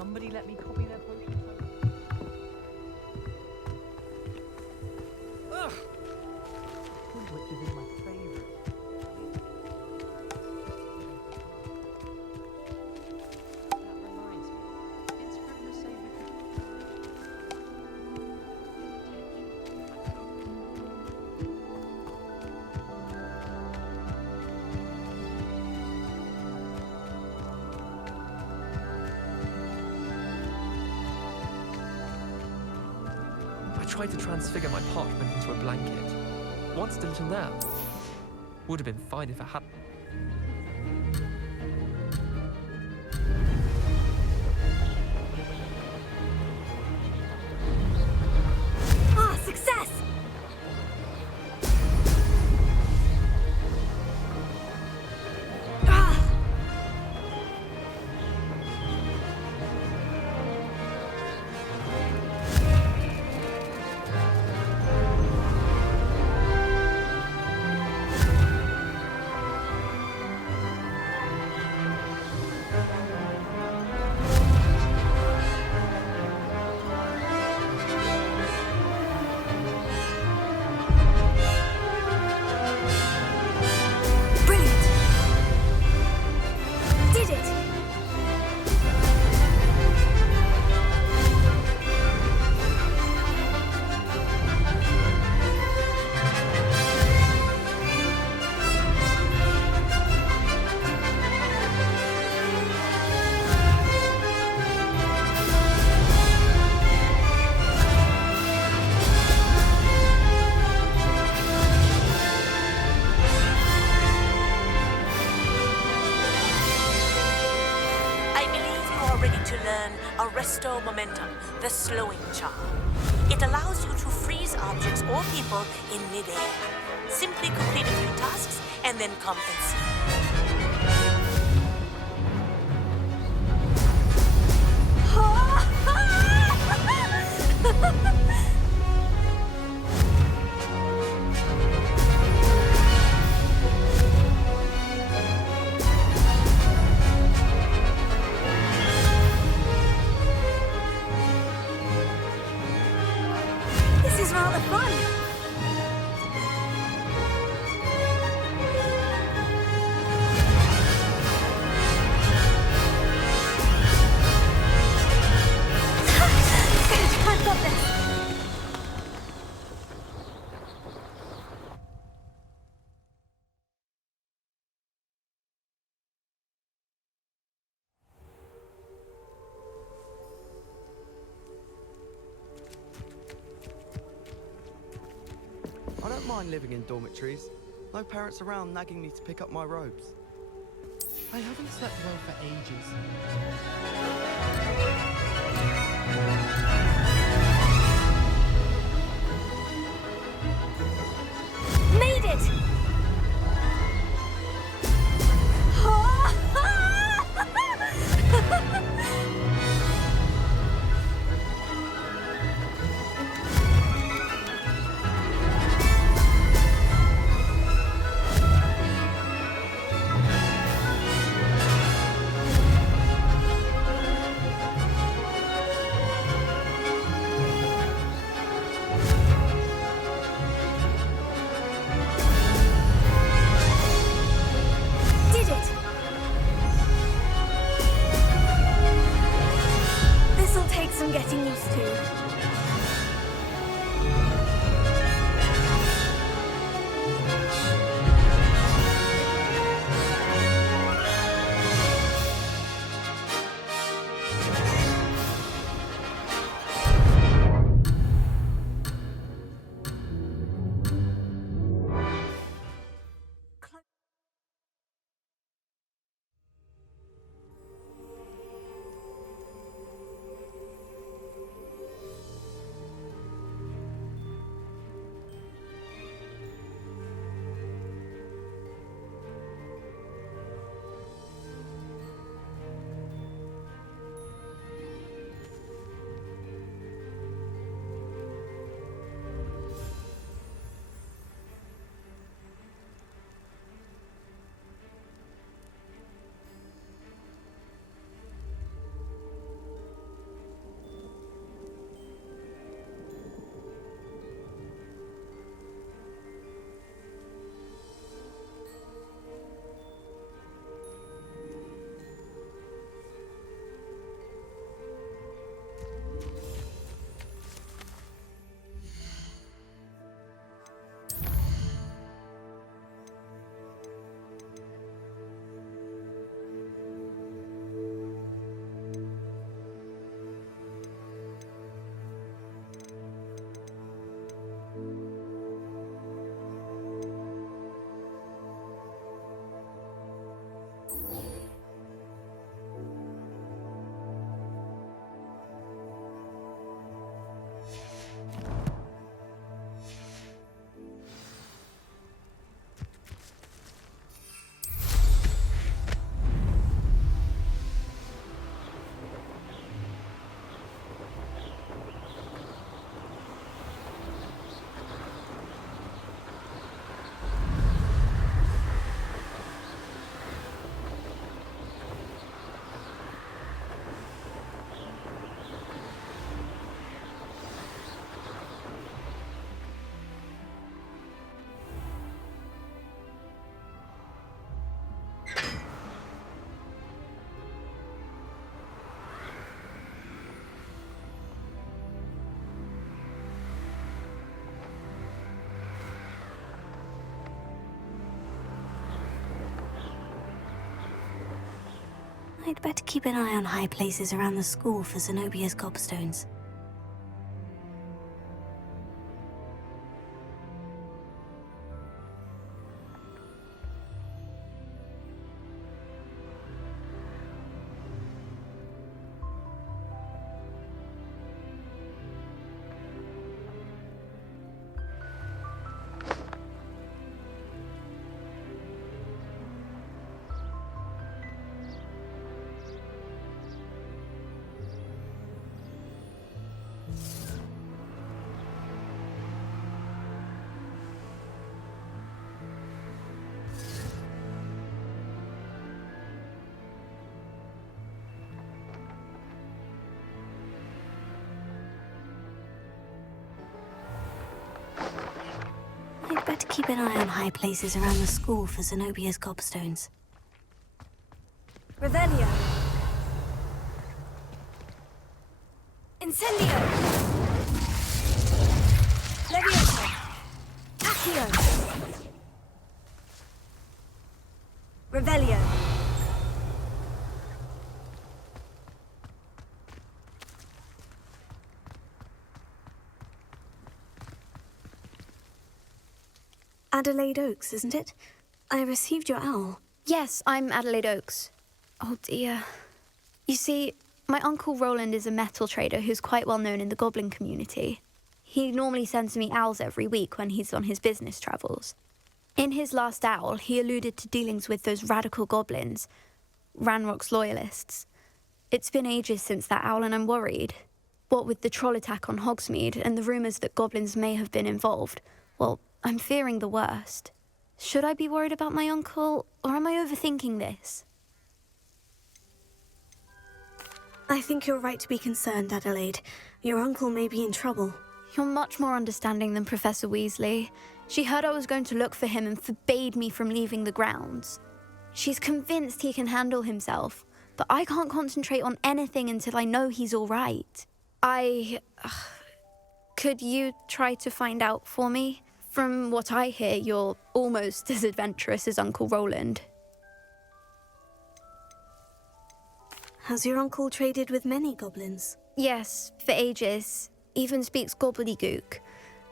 somebody let me copy their potion code? Ugh! Which is my favourite. That reminds me. Did Scrivener say we could... I tried to transfigure my parchment into a blanket. Once did until now. Would have been fine if I had. Ah, success! Restore momentum, the slowing charm. It allows you to freeze objects or people in midair. Simply complete a few tasks and then come and I don't mind living in dormitories. No parents around nagging me to pick up my robes. I haven't slept well for ages. Made it! I'd better keep an eye on high places around the school for Zenobia's gobstones. I'd better keep an eye on high places around the school for Zenobia's gobstones. Revelio! Incendio! Levioso! Accio! Revelio! Adelaide Oaks, isn't it? I received your owl. Yes, I'm Adelaide Oaks. Oh dear. You see, my Uncle Roland is a metal trader who's quite well known in the goblin community. He normally sends me owls every week when he's on his business travels. In his last owl, he alluded to dealings with those radical goblins, Ranrock's loyalists. It's been ages since that owl and I'm worried. What with the troll attack on Hogsmeade and the rumours that goblins may have been involved, well, I'm fearing the worst. Should I be worried about my uncle, or am I overthinking this? I think you're right to be concerned, Adelaide. Your uncle may be in trouble. You're much more understanding than Professor Weasley. She heard I was going to look for him and forbade me from leaving the grounds. She's convinced he can handle himself, but I can't concentrate on anything until I know he's all right. Could you try to find out for me? From what I hear, you're almost as adventurous as Uncle Roland. Has your uncle traded with many goblins? Yes, for ages. Even speaks gobbledygook.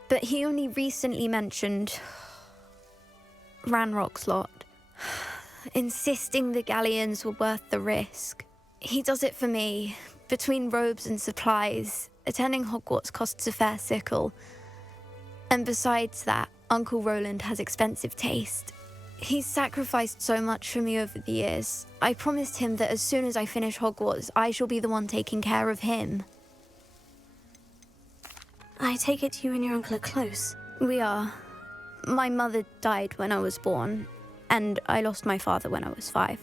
But he only recently mentioned Ranrock's lot, insisting the galleons were worth the risk. He does it for me. Between robes and supplies, attending Hogwarts costs a fair sickle. And besides that, Uncle Roland has expensive taste. He's sacrificed so much for me over the years. I promised him that as soon as I finish Hogwarts, I shall be the one taking care of him. I take it you and your uncle are close. We are. My mother died when I was born, and I lost my father when I was 5.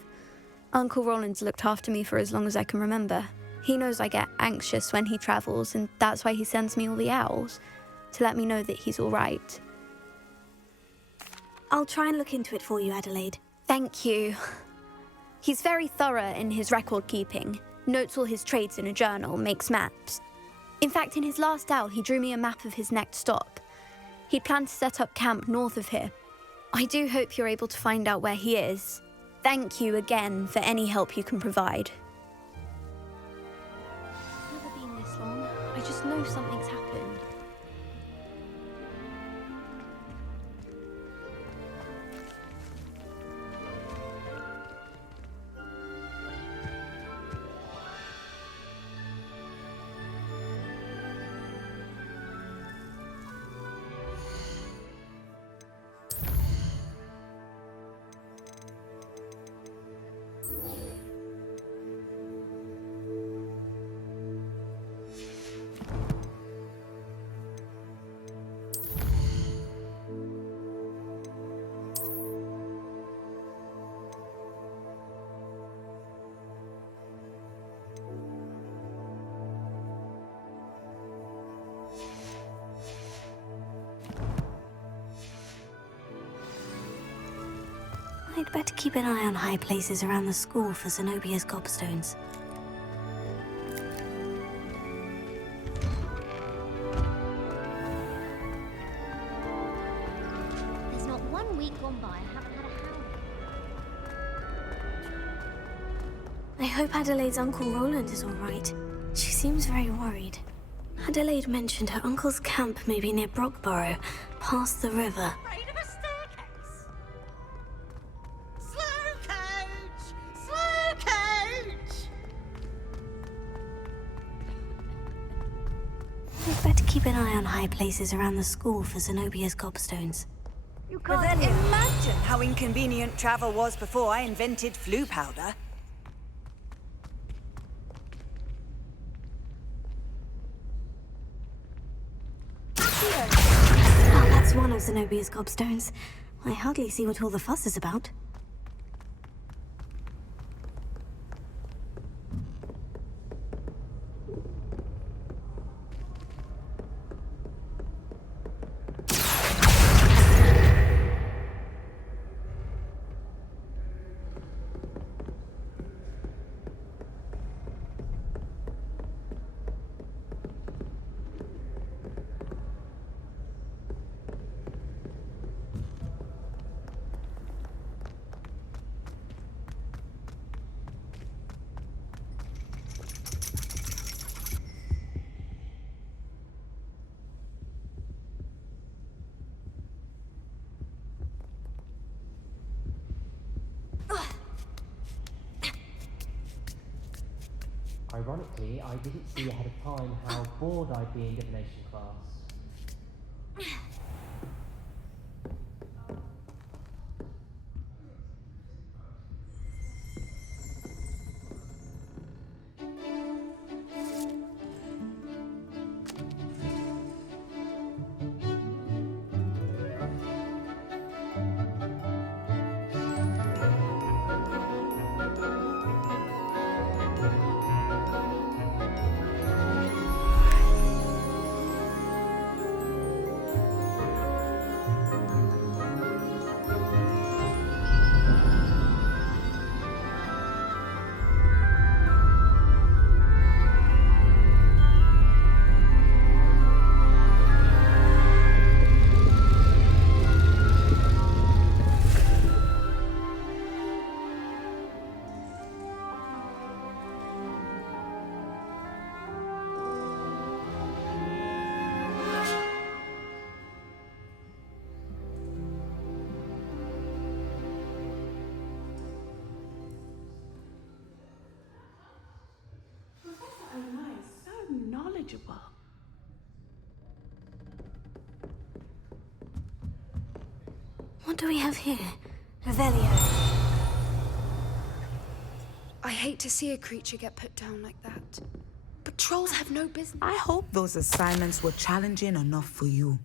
Uncle Roland's looked after me for as long as I can remember. He knows I get anxious when he travels, and that's why he sends me all the owls, to let me know that he's all right. I'll try and look into it for you, Adelaide. Thank you. He's very thorough in his record keeping, notes all his trades in a journal, makes maps. In fact, in his last owl, he drew me a map of his next stop. He'd planned to set up camp north of here. I do hope you're able to find out where he is. Thank you again for any help you can provide. It's never been this long. I just know something's happened. I'd better keep an eye on high places around the school for Zenobia's gobstones. There's not one week gone by I haven't had a howl. I hope Adelaide's Uncle Roland is all right. She seems very worried. Adelaide mentioned her uncle's camp may be near Brockborough, past the river. Afraid of a staircase? Slow coach! Slow coach! We'd better keep an eye on high places around the school for Zenobia's gobstones. You can't imagine how inconvenient travel was before I invented flu powder. Oh, that's one of Zenobia's gobstones. I hardly see what all the fuss is about. Ironically, I didn't see ahead of time how bored I'd be in divination class. knowledgeable. What do we have here? Revelio. I hate to see a creature get put down like that. But trolls have no business. I hope those assignments were challenging enough for you.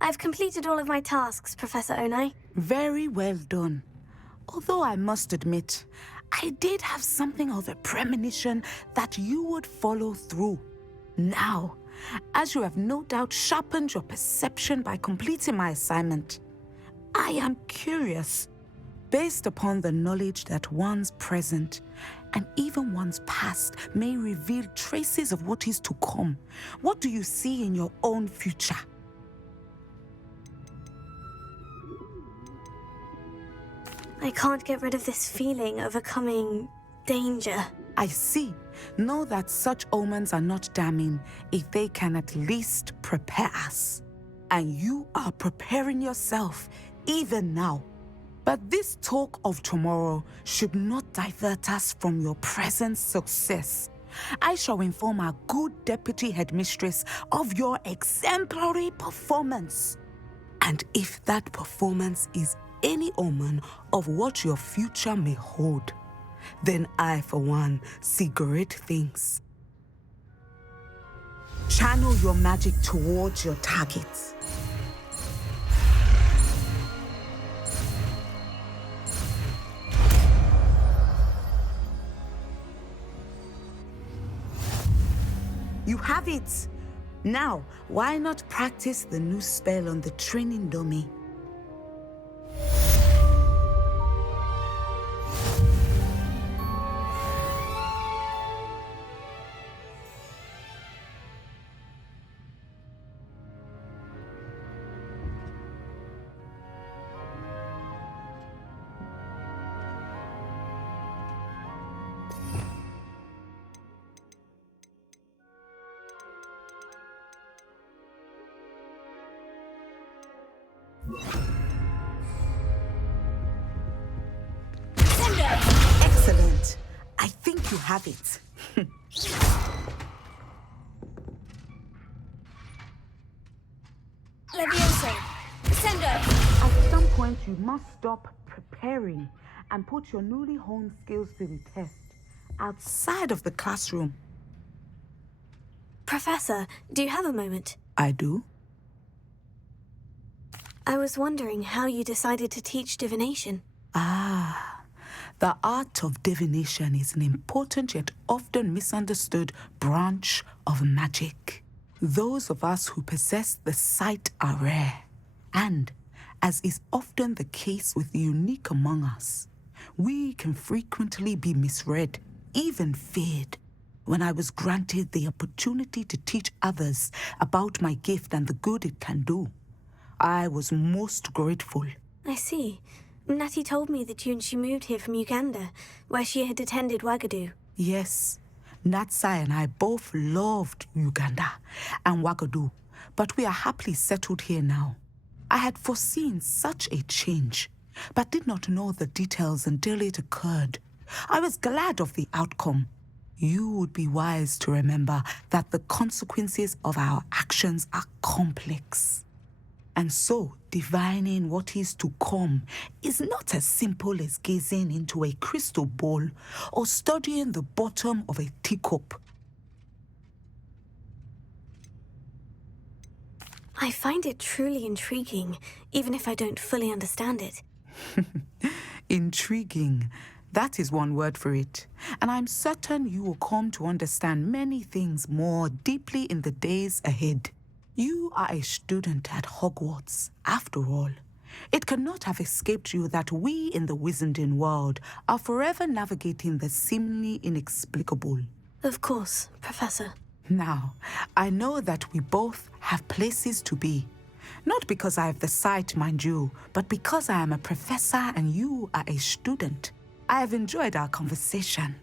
I've completed all of my tasks, Professor Onai. Very well done. Although I must admit, I did have something of a premonition that you would follow through. Now, as you have no doubt sharpened your perception by completing my assignment, I am curious, based upon the knowledge that one's present and even one's past may reveal traces of what is to come. What do you see in your own future? I can't get rid of this feeling of a coming danger. I see. Know that such omens are not damning if they can at least prepare us. And you are preparing yourself, even now. But this talk of tomorrow should not divert us from your present success. I shall inform our good deputy headmistress of your exemplary performance. And if that performance is any omen of what your future may hold, then I, for one, see great things. Channel your magic towards your targets. You have it! Now, why not practice the new spell on the training dummy? Excellent. I think you have it. Levioso! Sendo! At some point, you must stop preparing and put your newly honed skills to the test outside of the classroom. Professor, do you have a moment? I do. I was wondering how you decided to teach divination. Ah, the art of divination is an important yet often misunderstood branch of magic. Those of us who possess the sight are rare, and, as is often the case with the unique among us, we can frequently be misread, even feared. When I was granted the opportunity to teach others about my gift and the good it can do, I was most grateful. I see. Natty told me that you and she moved here from Uganda, where she had attended Wagadu. Yes, Natsai and I both loved Uganda and Wagadu, but we are happily settled here now. I had foreseen such a change, but did not know the details until it occurred. I was glad of the outcome. You would be wise to remember that the consequences of our actions are complex. And so, divining what is to come is not as simple as gazing into a crystal ball or studying the bottom of a teacup. I find it truly intriguing, even if I don't fully understand it. Intriguing. That is one word for it. And I'm certain you will come to understand many things more deeply in the days ahead. You are a student at Hogwarts, after all. It cannot have escaped you that we in the Wizarding world are forever navigating the seemingly inexplicable. Of course, Professor. Now, I know that we both have places to be. Not because I have the sight, mind you, but because I am a professor and you are a student. I have enjoyed our conversation.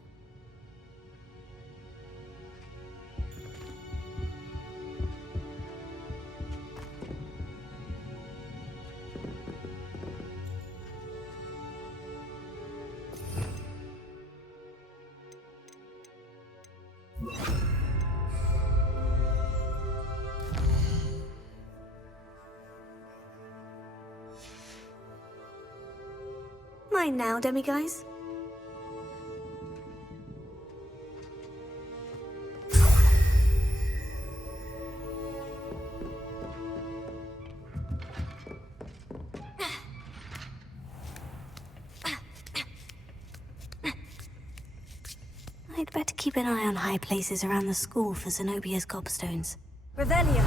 Mine now, demiguise. I'd better keep an eye on high places around the school for Zenobia's gobstones. Revelio!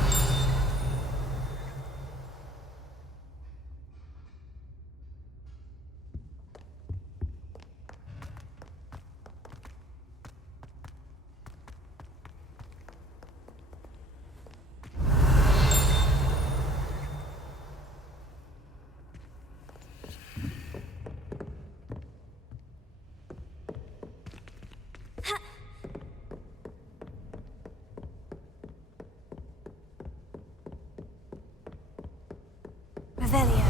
Revelio.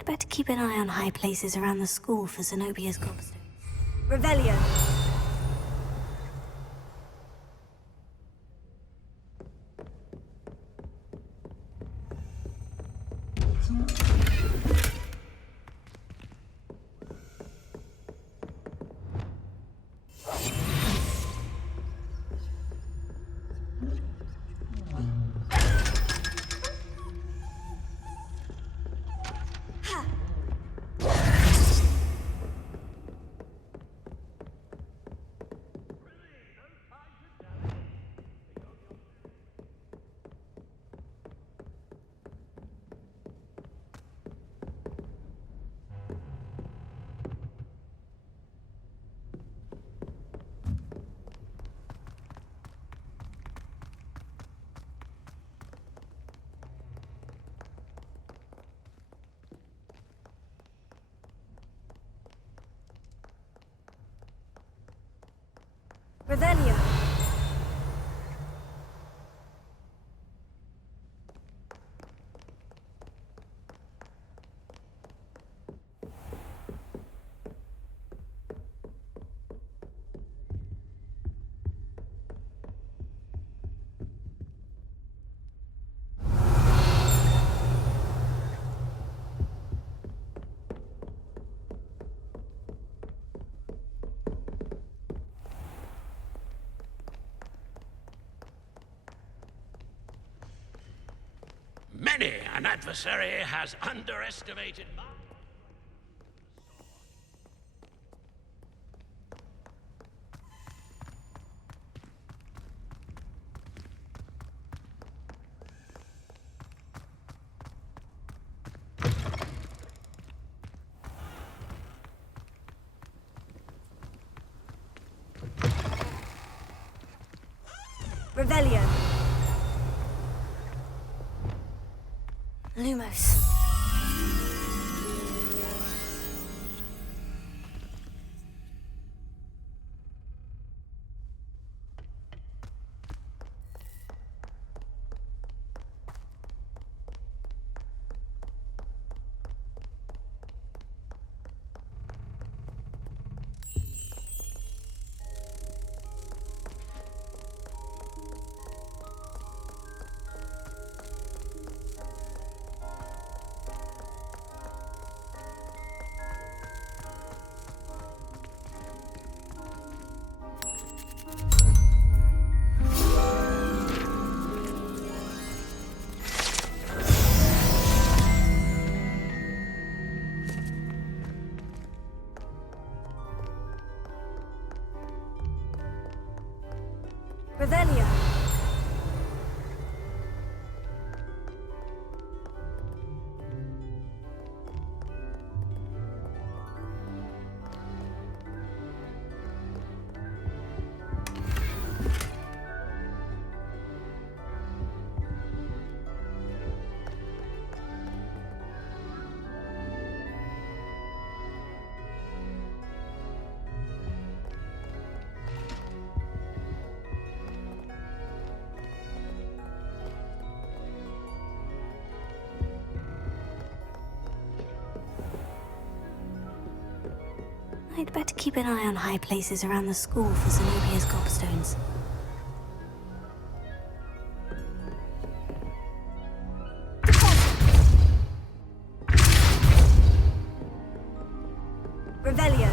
I'd better keep an eye on high places around the school for Zenobia's gobstones. Revelio. Revelio. Many an adversary has underestimated my... Revelio. Lumos. Revelio. I'd better keep an eye on high places around the school for Zenobia's gobstones. Revelio.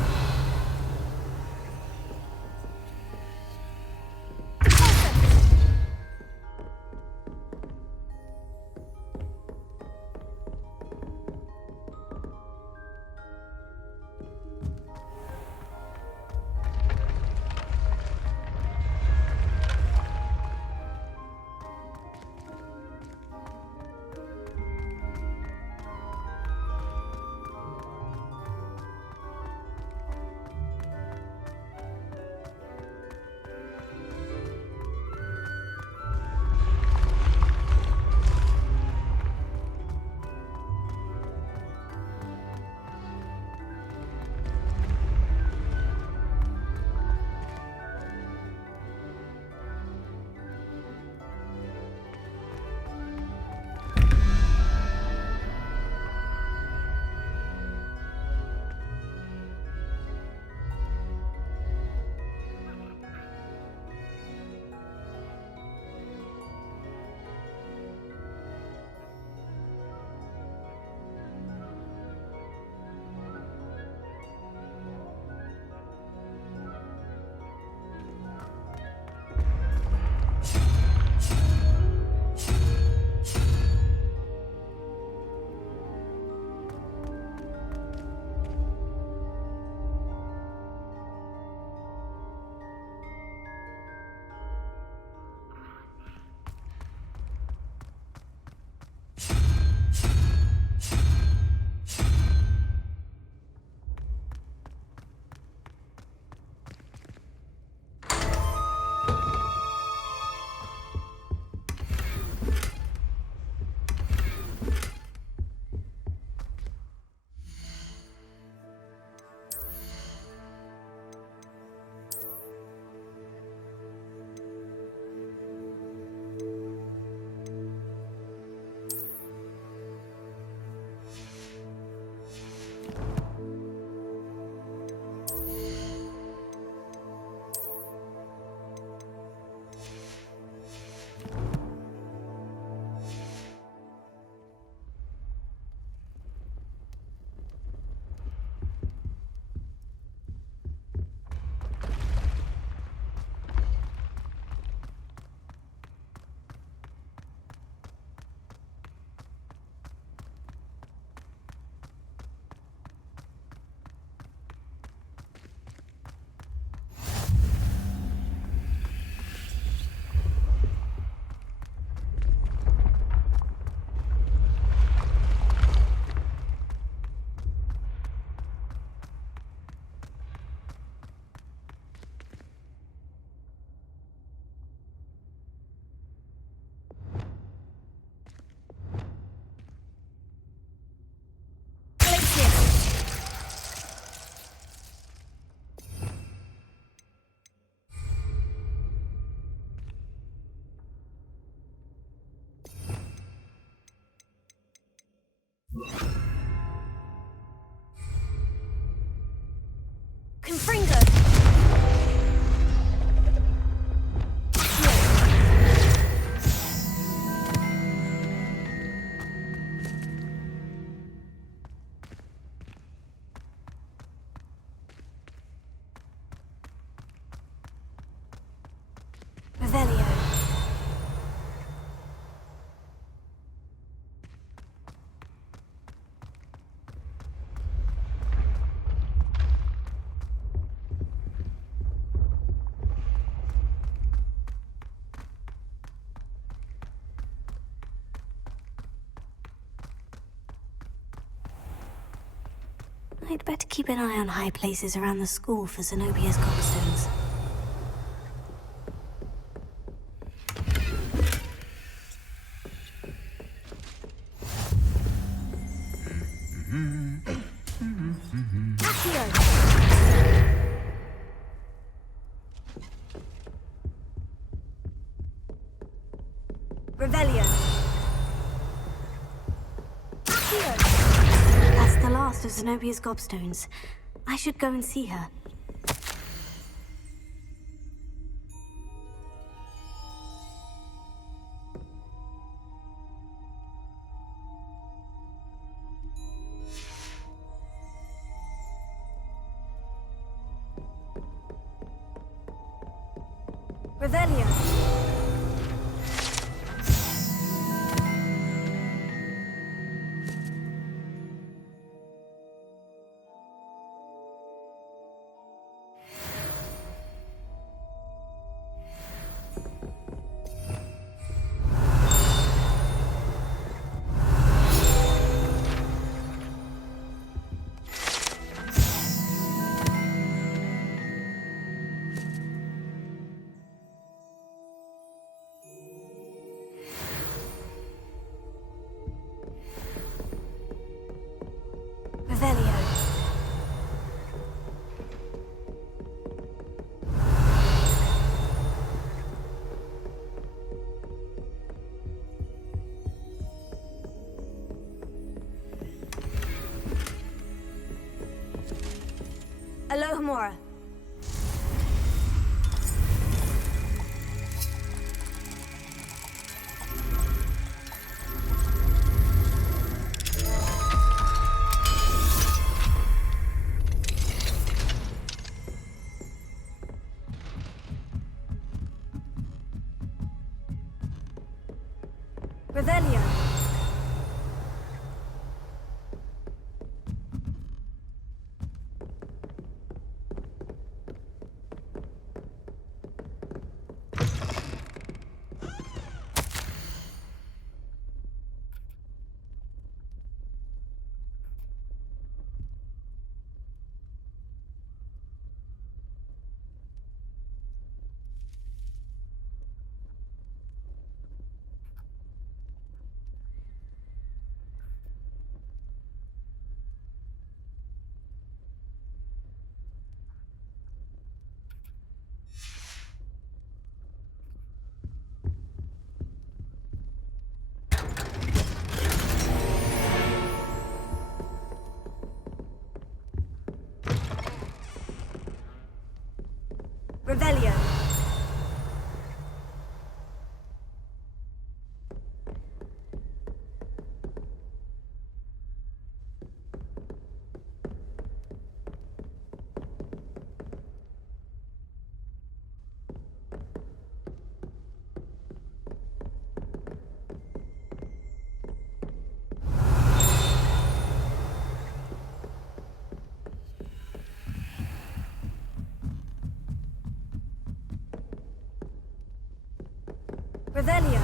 Confringo! Revelio. I'd better keep an eye on high places around the school for Zenobia's gobstones. Revelio. That's the last of Zenobia's gobstones. I should go and see her. Revelio. Revelio. Alohomora. Revelio. Revelio. Revelio.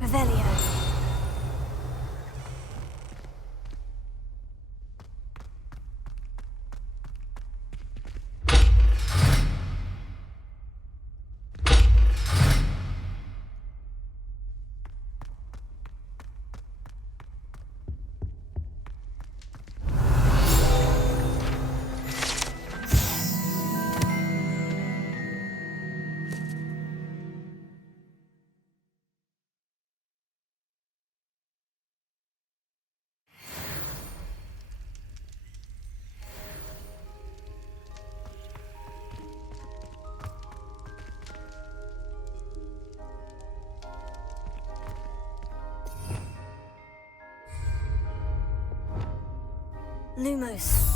Revelio. Lumos.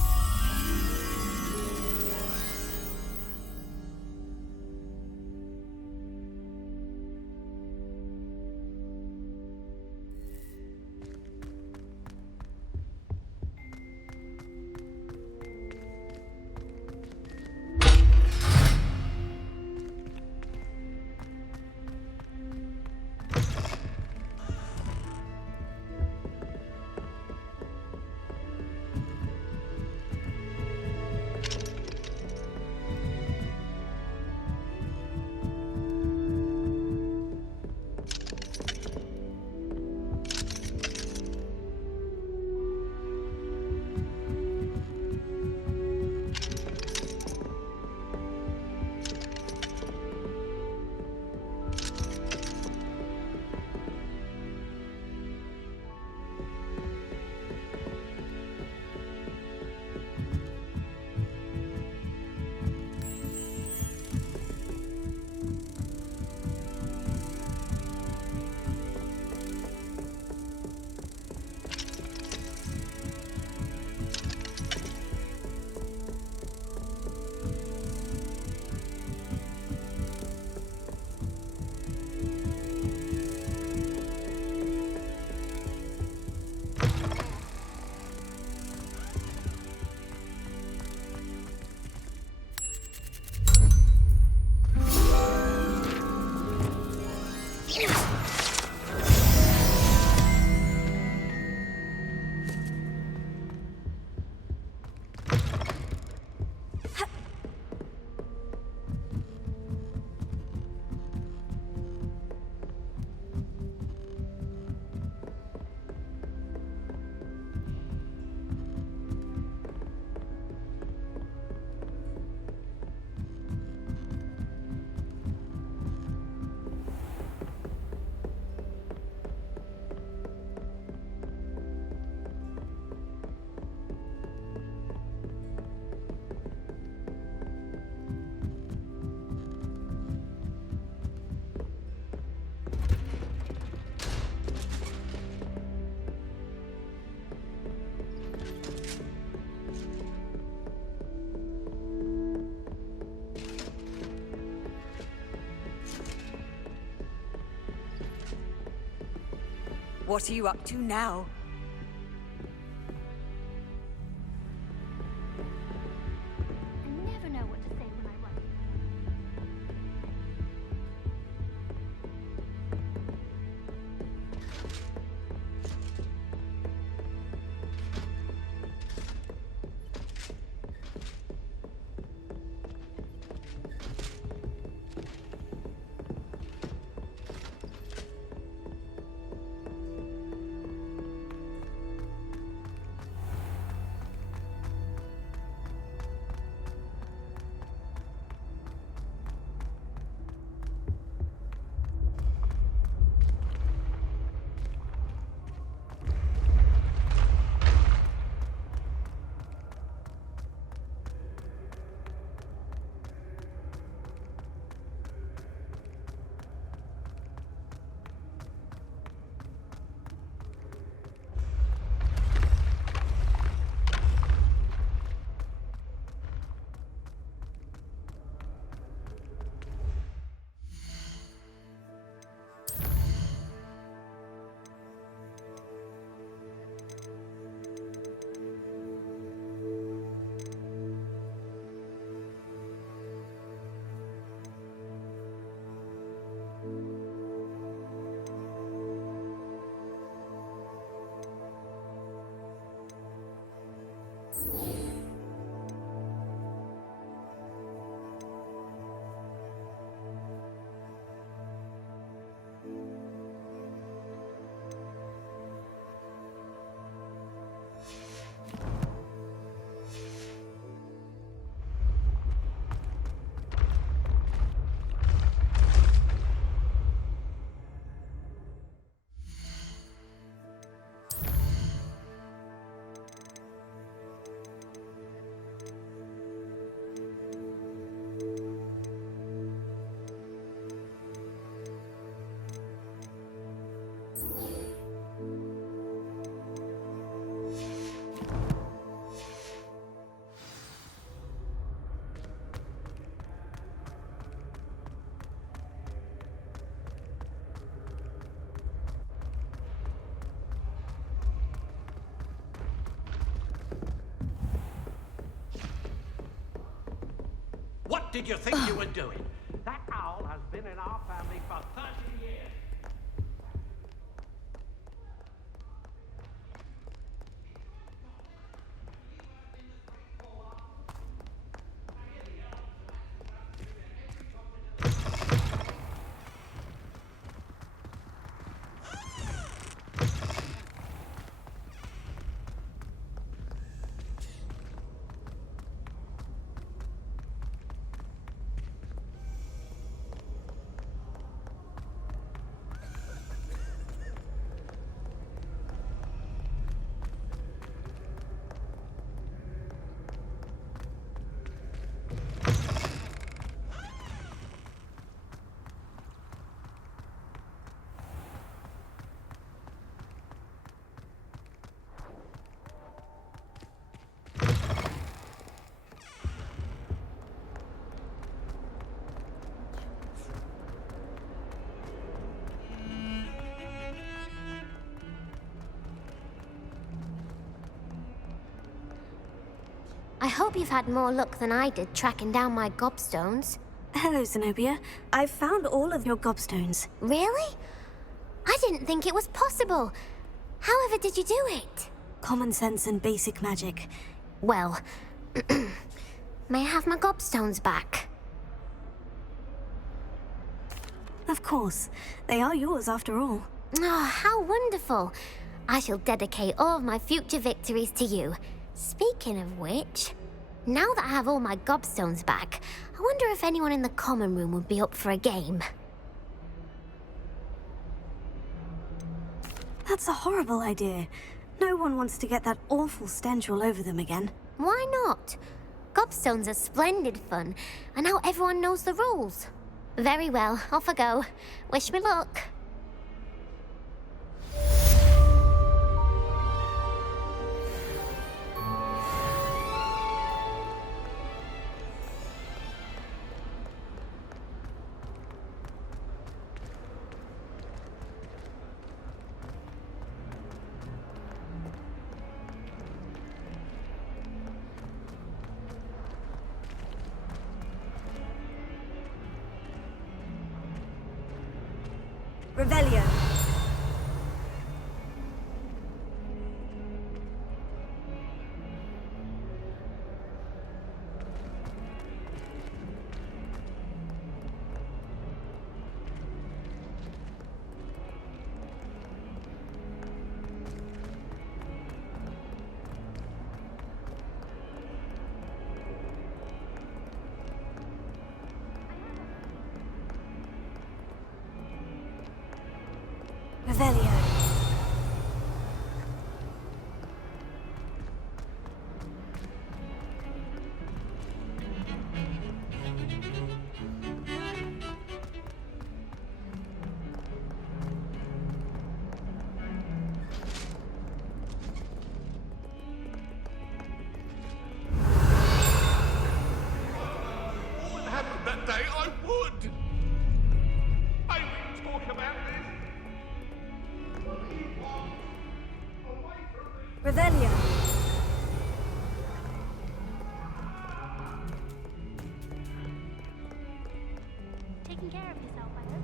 What are you up to now? I never know what to say when I run. What did you think you were doing? That owl has been in our family for 30 years. I hope you've had more luck than I did tracking down my gobstones. Hello, Zenobia. I found all of your gobstones. Really? I didn't think it was possible. However did you do it? Common sense and basic magic. Well, may I have my gobstones back? Of course. They are yours after all. Oh, how wonderful. I shall dedicate all of my future victories to you. Speaking of which, now that I have all my gobstones back, I wonder if anyone in the common room would be up for a game. That's a horrible idea. No one wants to get that awful stench all over them again. Why not? Gobstones are splendid fun, and now everyone knows the rules. Very well, off I go. Wish me luck. Revelio. Revelio. What would happen that day? I would! I would talk about this! Revelio. Taking care of yourself, I hope.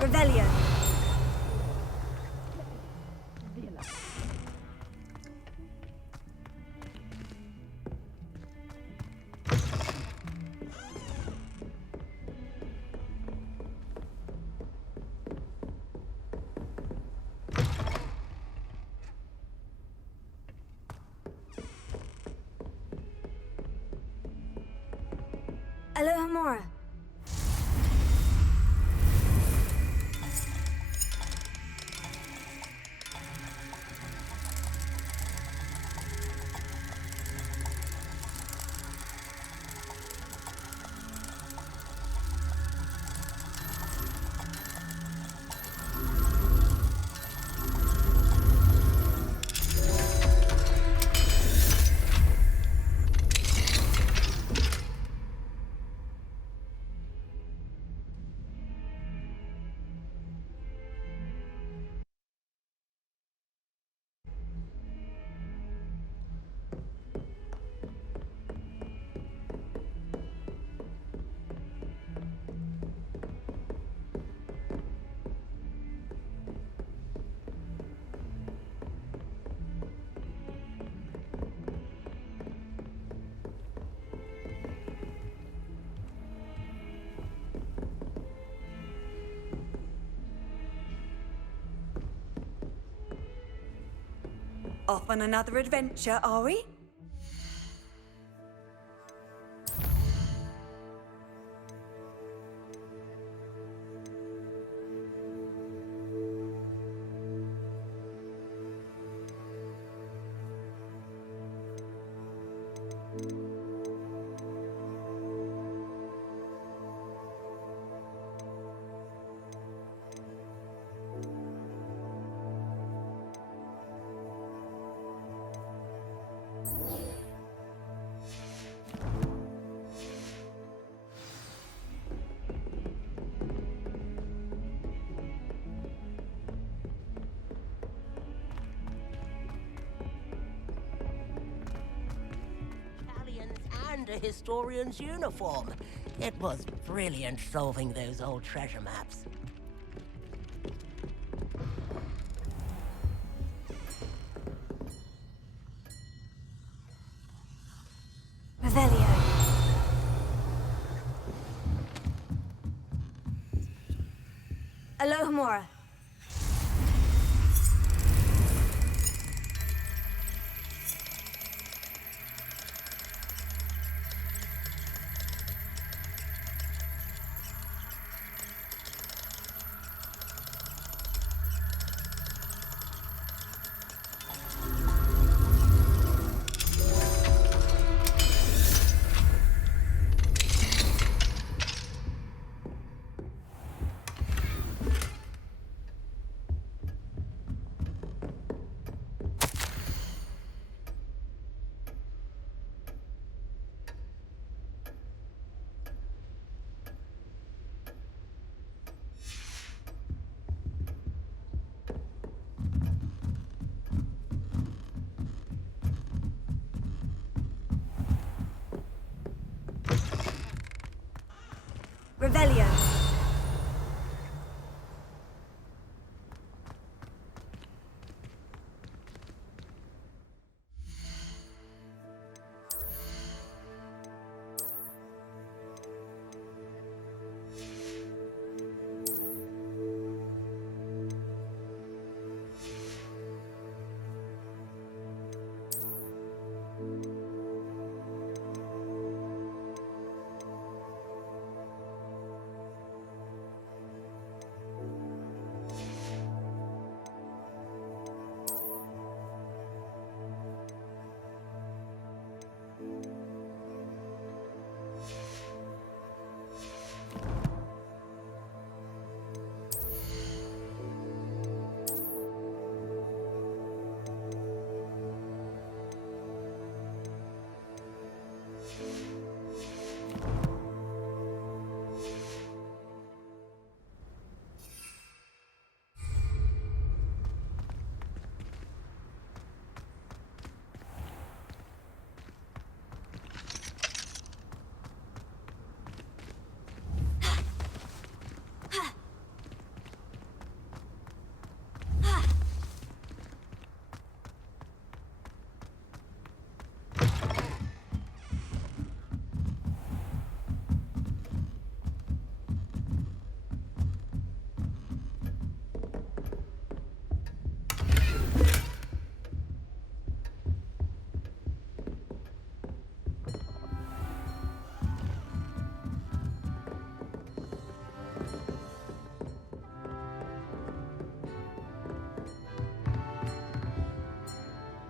Revelio. Alohomora. Off on another adventure, are we? And a historian's uniform. It was brilliant solving those old treasure maps. Revelio. Alohomora. Revelio.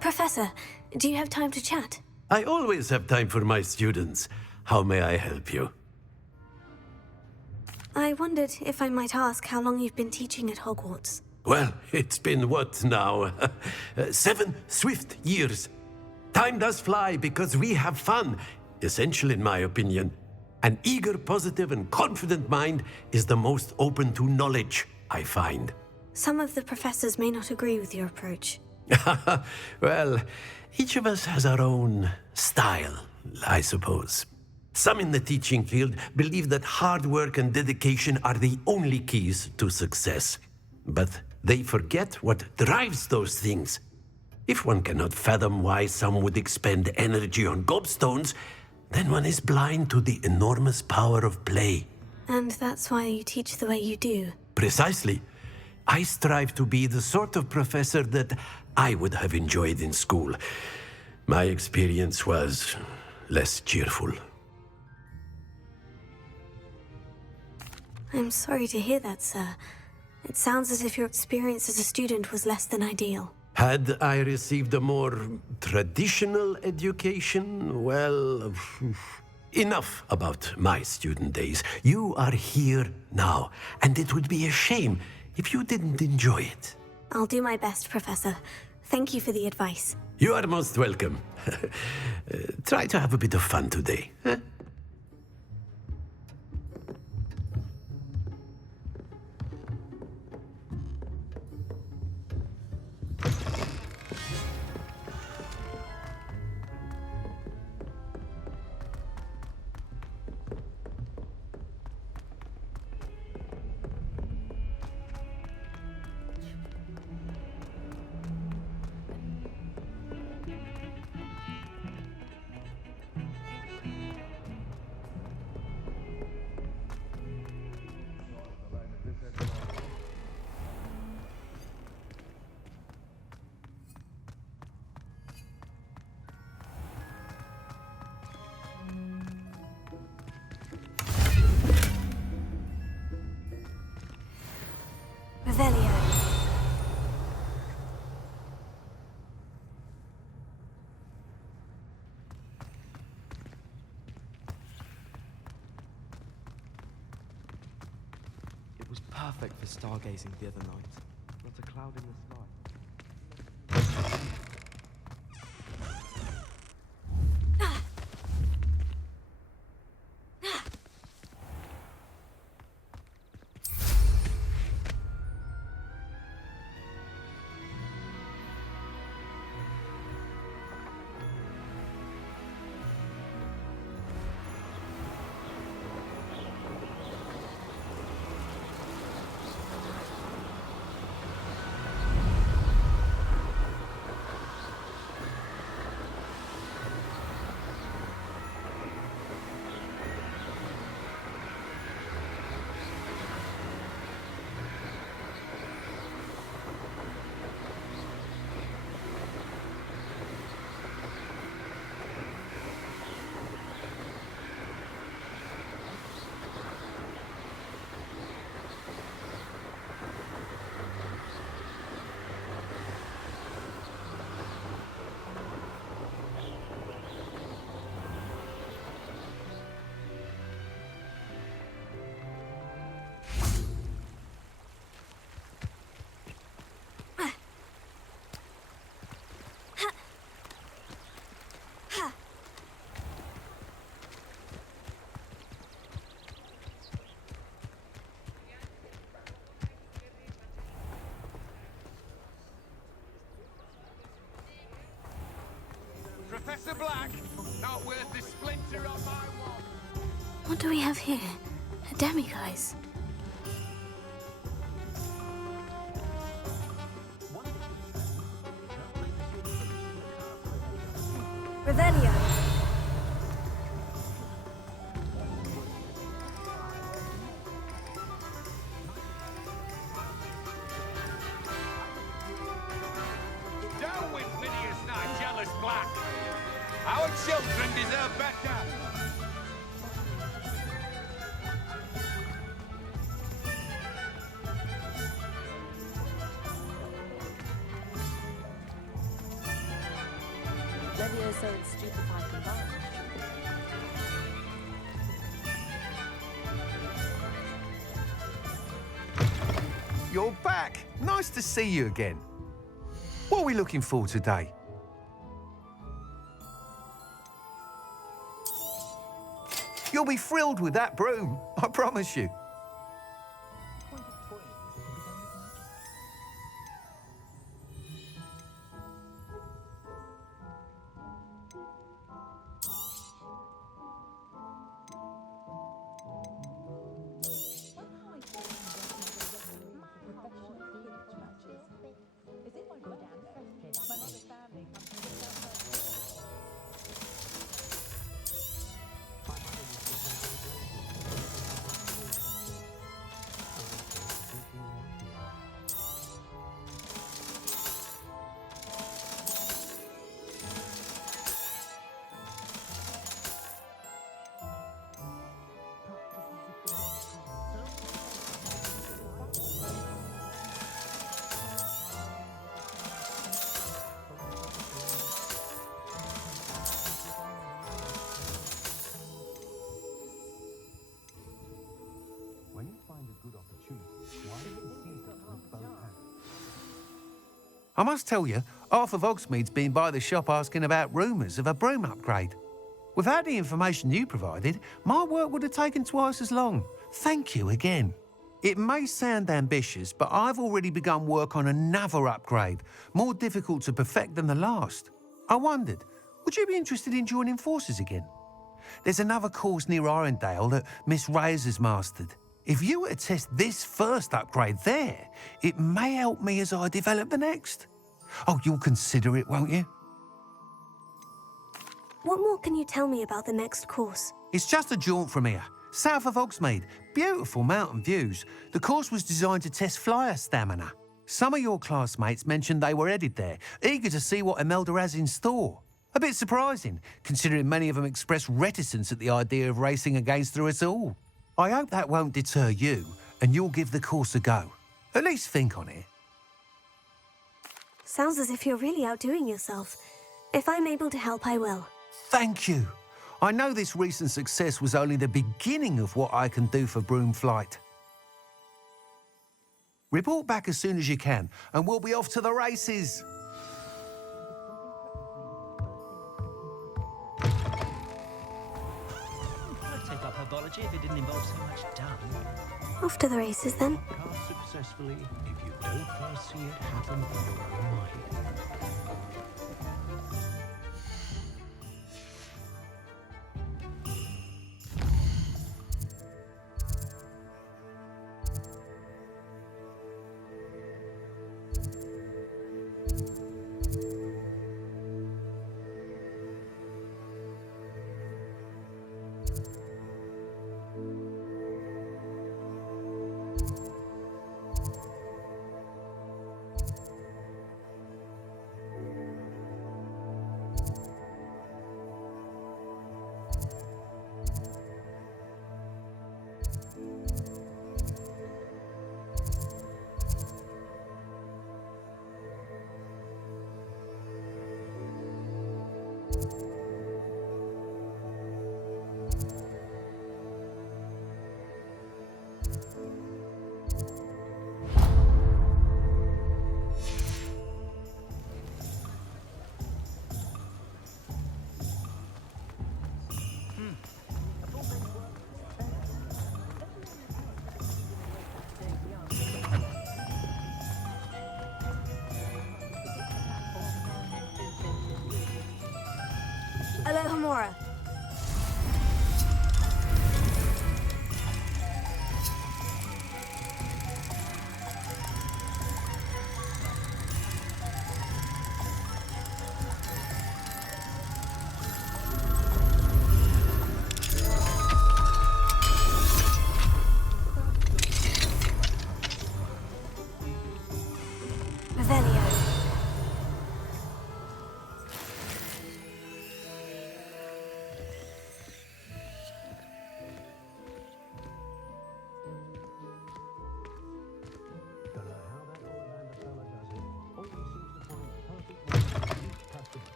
Professor, do you have time to chat? I always have time for my students. How may I help you? I wondered if I might ask how long you've been teaching at Hogwarts. Well, it's been what now? 7 swift years. Time does fly because we have fun. Essential in my opinion. An eager, positive, and confident mind is the most open to knowledge, I find. Some of the professors may not agree with your approach. Well, each of us has our own style, I suppose. Some in the teaching field believe that hard work and dedication are the only keys to success. But they forget what drives those things. If one cannot fathom why some would expend energy on gobstones, then one is blind to the enormous power of play. And that's why you teach the way you do. Precisely. I strive to be the sort of professor that I would have enjoyed in school. My experience was less cheerful. I'm sorry to hear that, sir. It sounds as if your experience as a student was less than ideal. Had I received a more traditional education, well, enough about my student days. You are here now, and it would be a shame if you didn't enjoy it. I'll do my best, Professor. Thank you for the advice. You are most welcome. Try to have a bit of fun today. Huh? Revelio. It was perfect for stargazing the other night. Not a cloud in the sky. Professor Black, not worth the splinter on my wall. What do we have here? A demiguise. Revelio. Don't win Phineas, not jealous Black. Our children deserve better. Levioso and stupefied combined. You're back. Nice to see you again. What are we looking for today? You'll be thrilled with that broom, I promise you. I must tell you, half of Hogsmeade's been by the shop asking about rumours of a broom upgrade. Without the information you provided, my work would have taken twice as long. Thank you again. It may sound ambitious, but I've already begun work on another upgrade, more difficult to perfect than the last. I wondered, would you be interested in joining forces again? There's another course near Arendelle that Miss Reyes has mastered. If you were to test this first upgrade there, it may help me as I develop the next. Oh, you'll consider it, won't you? What more can you tell me about the next course? It's just a jaunt from here, south of Hogsmeade. Beautiful mountain views. The course was designed to test flyer stamina. Some of your classmates mentioned they were headed there, eager to see what Imelda has in store. A bit surprising, considering many of them expressed reticence at the idea of racing against her at all. I hope that won't deter you, and you'll give the course a go. At least think on it. Sounds as if you're really outdoing yourself. If I'm able to help, I will. Thank you. I know this recent success was only the beginning of what I can do for Broomflight. Report back as soon as you can, and we'll be off to the races. I'd take up herbology if it didn't involve so much dung. Off to the races, then. Cast successfully if you don't first see it happen in your own mind. Hello, Hamura.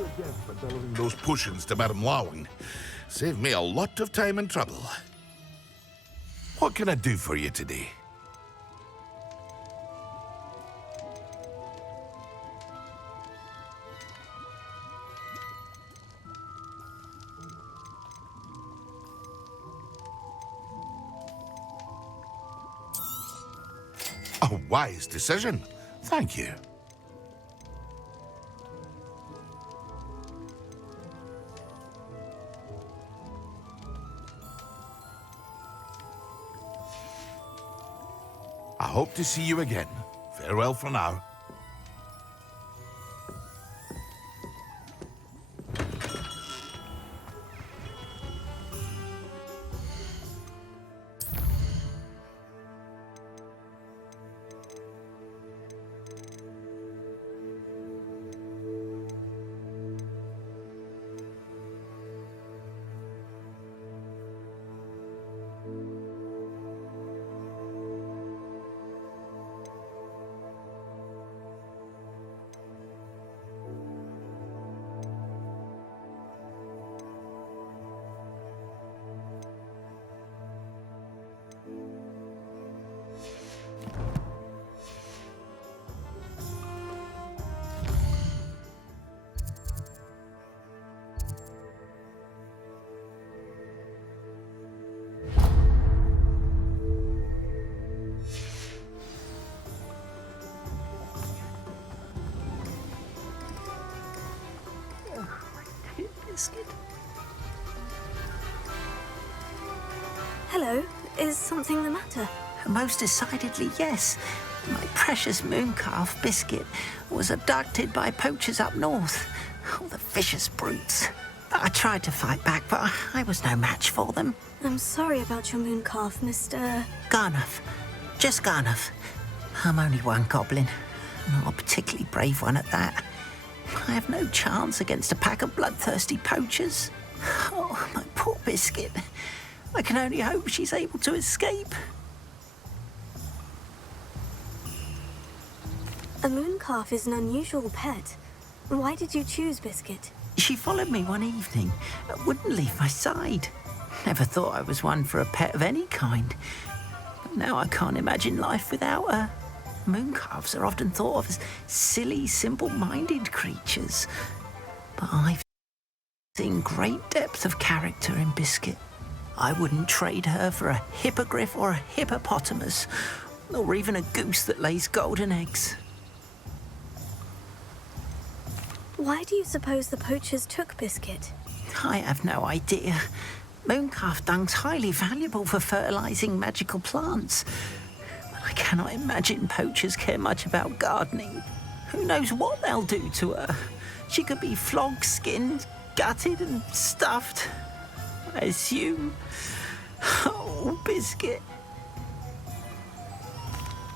you again for delivering those potions to Madame Lawing. Saved me a lot of time and trouble. What can I do for you today? A wise decision. Thank you. I hope to see you again. Farewell for now. Biscuit? Hello, is something the matter? Most decidedly, yes. My precious moon calf, Biscuit, was abducted by poachers up north. Oh, the vicious brutes. I tried to fight back, but I was no match for them. I'm sorry about your moon calf, Mr. Garnuff. Just Garnuff. I'm only one goblin. Not a particularly brave one at that. I have no chance against a pack of bloodthirsty poachers. Oh, my poor Biscuit. I can only hope she's able to escape. A moon calf is an unusual pet. Why did you choose Biscuit? She followed me one evening, wouldn't leave my side. Never thought I was one for a pet of any kind. But now I can't imagine life without her. Moon calves are often thought of as silly, simple-minded creatures. But I've seen great depth of character in Biscuit. I wouldn't trade her for a hippogriff or a hippopotamus, or even a goose that lays golden eggs. Why do you suppose the poachers took Biscuit? I have no idea. Mooncalf dung's highly valuable for fertilizing magical plants. But I cannot imagine poachers care much about gardening. Who knows what they'll do to her? She could be flogged, skinned, gutted and stuffed. I assume. Oh, Biscuit.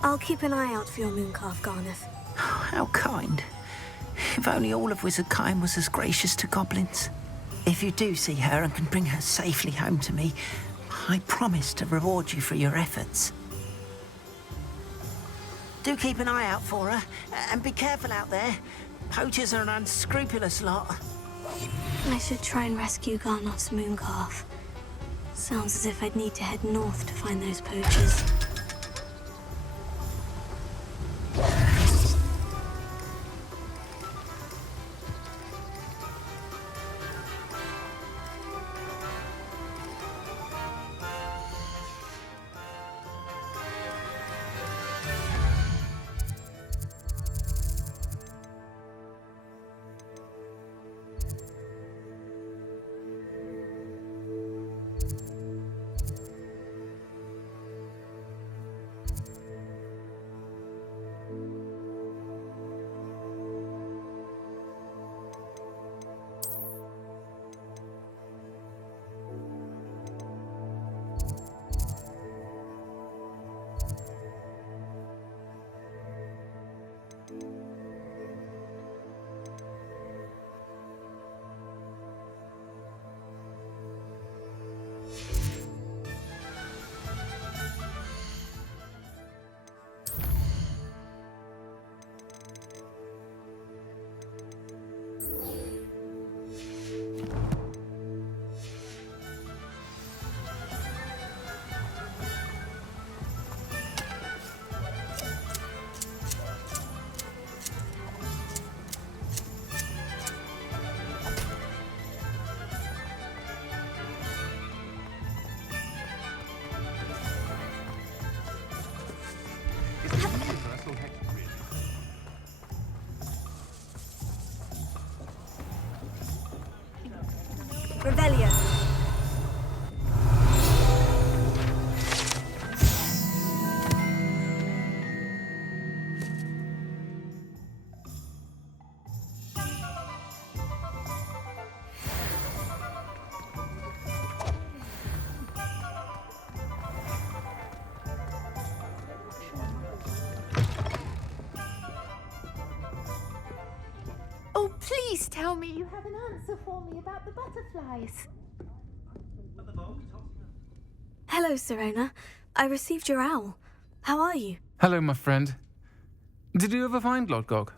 I'll keep an eye out for your mooncalf, Garnuff. How kind. If only all of Wizardkind was as gracious to goblins. If you do see her and can bring her safely home to me, I promise to reward you for your efforts. Do keep an eye out for her, and be careful out there. Poachers are an unscrupulous lot. I should try and rescue Garnoff's mooncalf. Sounds as if I'd need to head north to find those poachers. Revelio. Oh, please tell me you have an answer for me about the butterflies. Hello, Serena. I received your owl. How are you? Hello, my friend. Did you ever find Lodgog?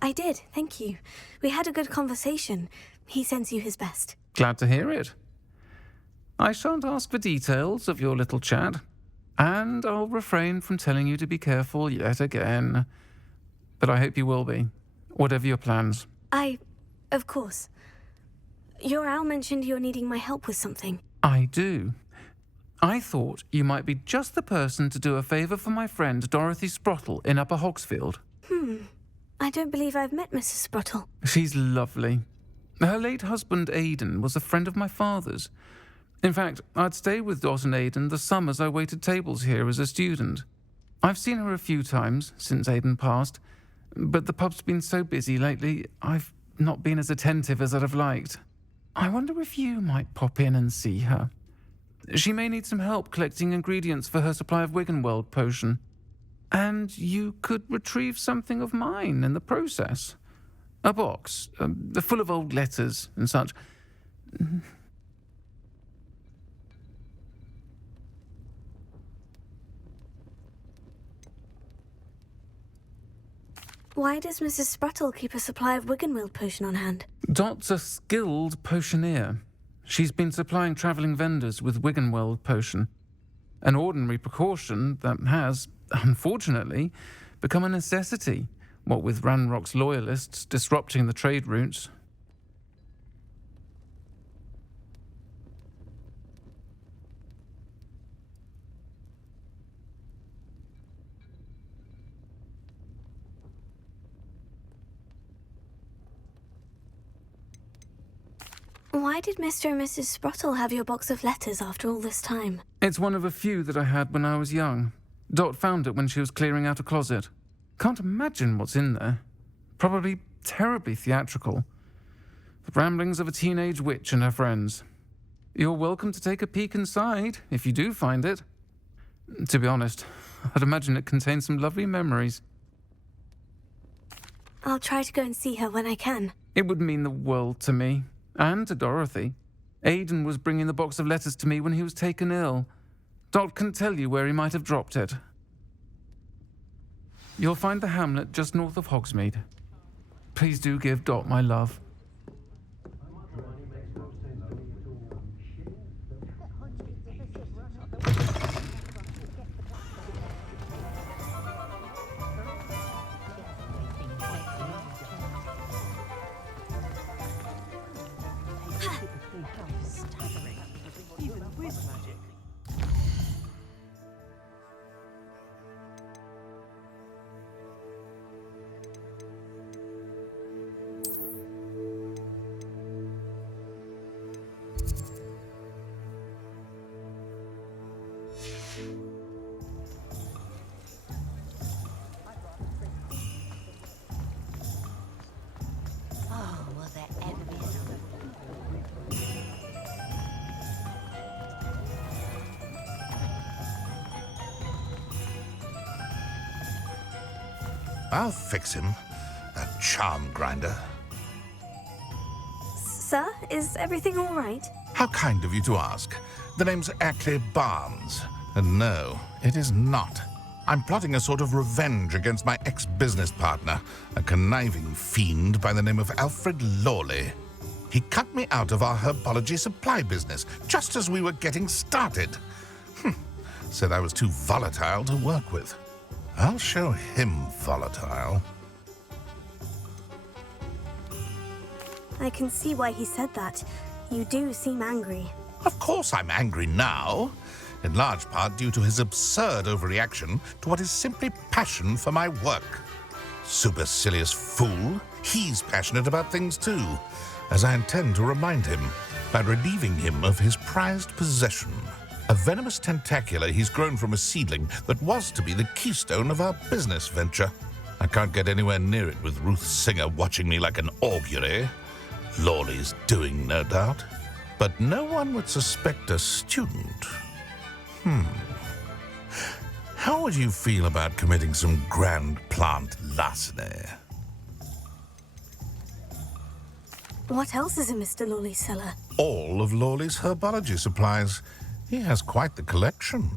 I did, thank you. We had a good conversation. He sends you his best. Glad to hear it. I shan't ask for details of your little chat, and I'll refrain from telling you to be careful yet again. But I hope you will be, whatever your plans. Of course. Your owl mentioned you're needing my help with something. I do. I thought you might be just the person to do a favour for my friend Dorothy Sprottle in Upper Hogsfield. I don't believe I've met Mrs. Sprottle. She's lovely. Her late husband Aidan was a friend of my father's. In fact, I'd stayed with Dot and Aidan the summers I waited tables here as a student. I've seen her a few times since Aidan passed, but the pub's been so busy lately, I've not been as attentive as I'd have liked. I wonder if you might pop in and see her. She may need some help collecting ingredients for her supply of Wiggenweld potion. And you could retrieve something of mine in the process. A box, full of old letters and such. Why does Mrs. Sprottle keep a supply of Wiggenweld potion on hand? Dot's a skilled potioneer. She's been supplying travelling vendors with Wiggenweld potion. An ordinary precaution that has, unfortunately, become a necessity, what with Ranrock's loyalists disrupting the trade routes. Why did Mr. and Mrs. Sprottle have your box of letters after all this time? It's one of a few that I had when I was young. Dot found it when she was clearing out a closet. Can't imagine what's in there. Probably terribly theatrical. The ramblings of a teenage witch and her friends. You're welcome to take a peek inside, if you do find it. To be honest, I'd imagine it contains some lovely memories. I'll try to go and see her when I can. It would mean the world to me, and to Dorothy. Aidan was bringing the box of letters to me when he was taken ill. Dot can tell you where he might have dropped it. You'll find the hamlet just north of Hogsmeade. Please do give Dot my love. I'll fix him. A charm grinder. Sir, is everything all right? How kind of you to ask. The name's Ackley Barnes. And no, it is not. I'm plotting a sort of revenge against my ex-business partner, a conniving fiend by the name of Alfred Lawley. He cut me out of our herbology supply business just as we were getting started. Said I was too volatile to work with. I'll show him volatile. I can see why he said that. You do seem angry. Of course I'm angry now, in large part due to his absurd overreaction to what is simply passion for my work. Supercilious fool, he's passionate about things too, as I intend to remind him by relieving him of his prized possession. A venomous tentacula he's grown from a seedling that was to be the keystone of our business venture. I can't get anywhere near it with Ruth Singer watching me like an augury. Lawley's doing, no doubt. But no one would suspect a student. How would you feel about committing some grand plant larceny? What else is in Mr. Lawley's cellar? All of Lawley's herbology supplies. He has quite the collection.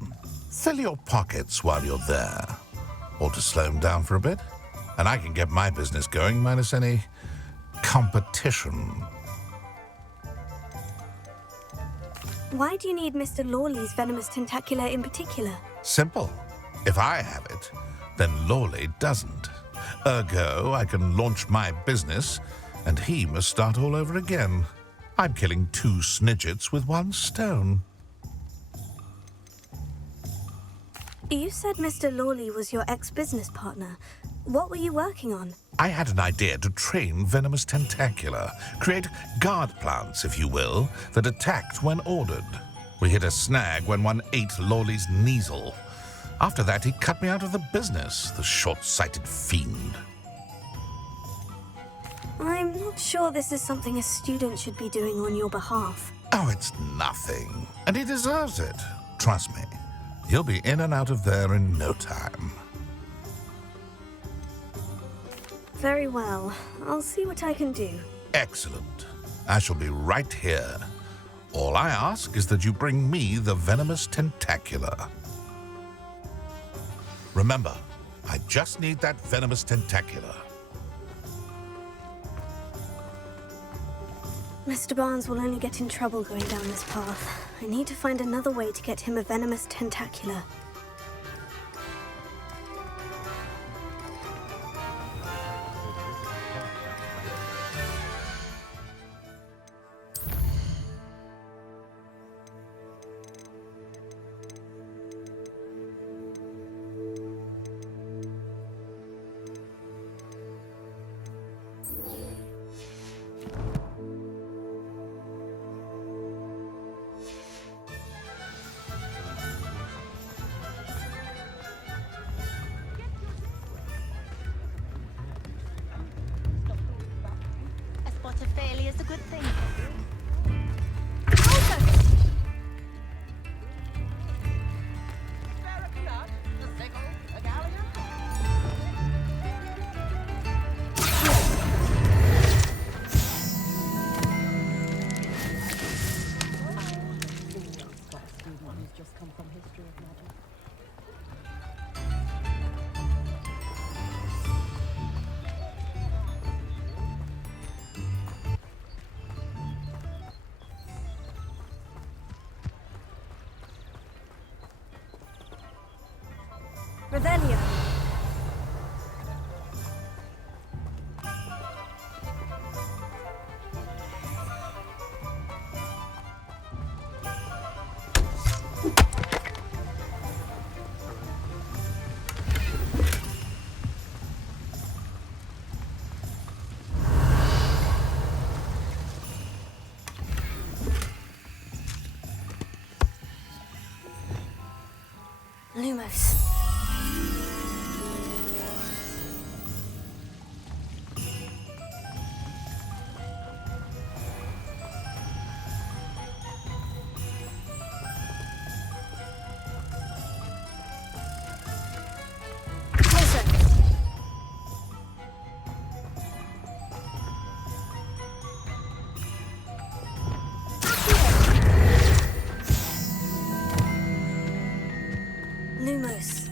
Fill your pockets while you're there. Or to slow him down for a bit. And I can get my business going minus any competition. Why do you need Mr. Lawley's venomous tentacula in particular? Simple. If I have it, then Lawley doesn't. Ergo, I can launch my business, and he must start all over again. I'm killing two snidgets with one stone. You said Mr. Lawley was your ex-business partner. What were you working on? I had an idea to train venomous tentacula, create guard plants, if you will, that attacked when ordered. We hit a snag when one ate Lawley's Kneasel. After that, he cut me out of the business, the short-sighted fiend. I'm not sure this is something a student should be doing on your behalf. Oh, it's nothing. And he deserves it. Trust me. He'll be in and out of there in no time. Very well. I'll see what I can do. Excellent. I shall be right here. All I ask is that you bring me the venomous tentacula. Remember, I just need that venomous tentacula. Mr. Barnes will only get in trouble going down this path. I need to find another way to get him a venomous tentacula. A spot of failure is a good thing. Revelio. Lumos. Lumos.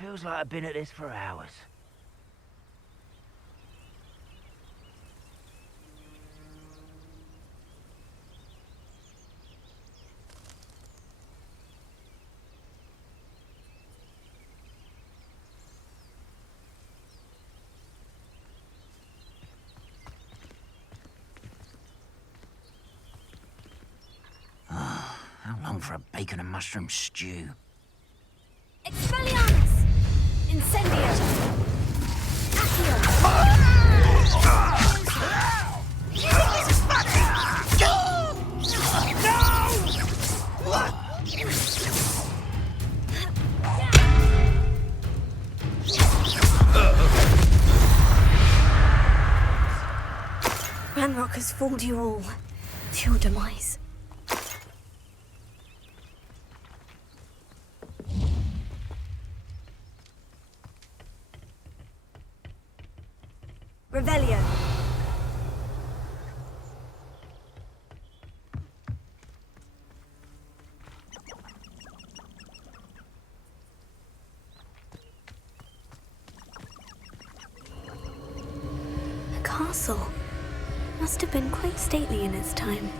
Feels like I've been at this for hours. How long for a bacon and mushroom stew? Expelliarmus! Incendio! Accio! You think this is funny? Ranrock has fooled you all to your demise. Revelio. A castle. Must have been quite stately in its time.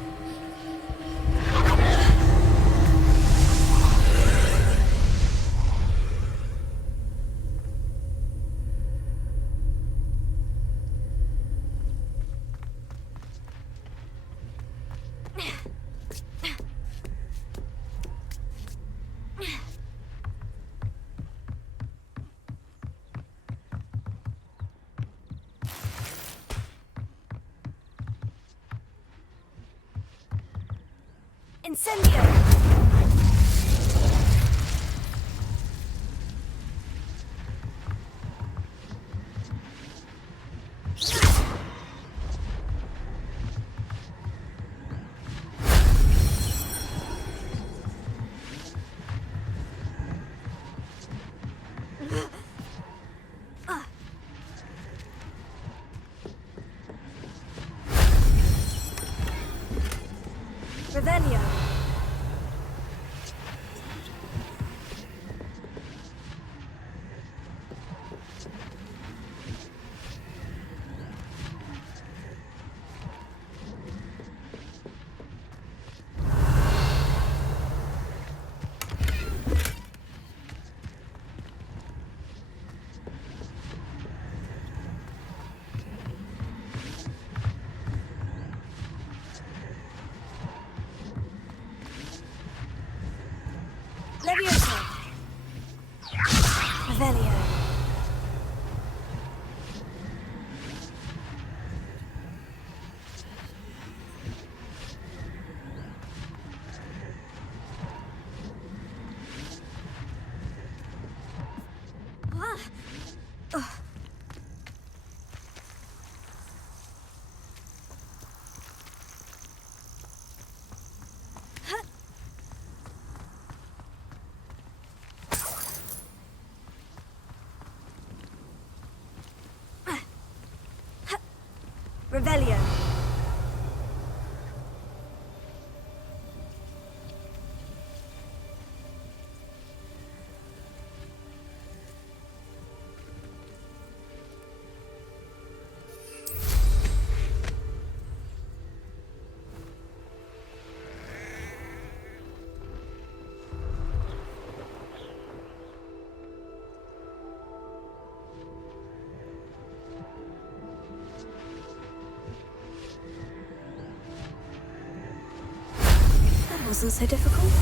Incendio! Revelio. Levioso. Revelio. Revelio. That wasn't so difficult.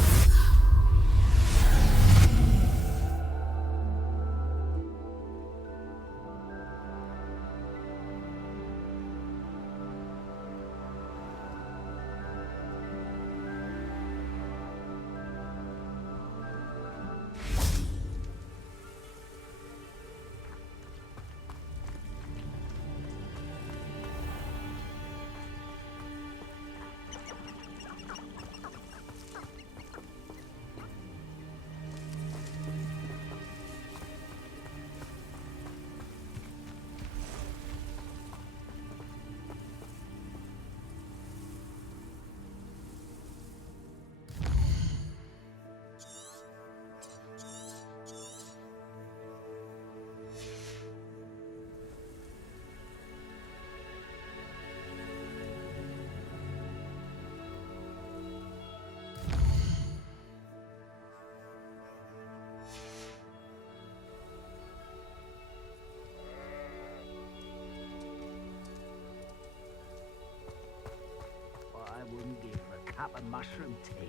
cup of mushroom tea.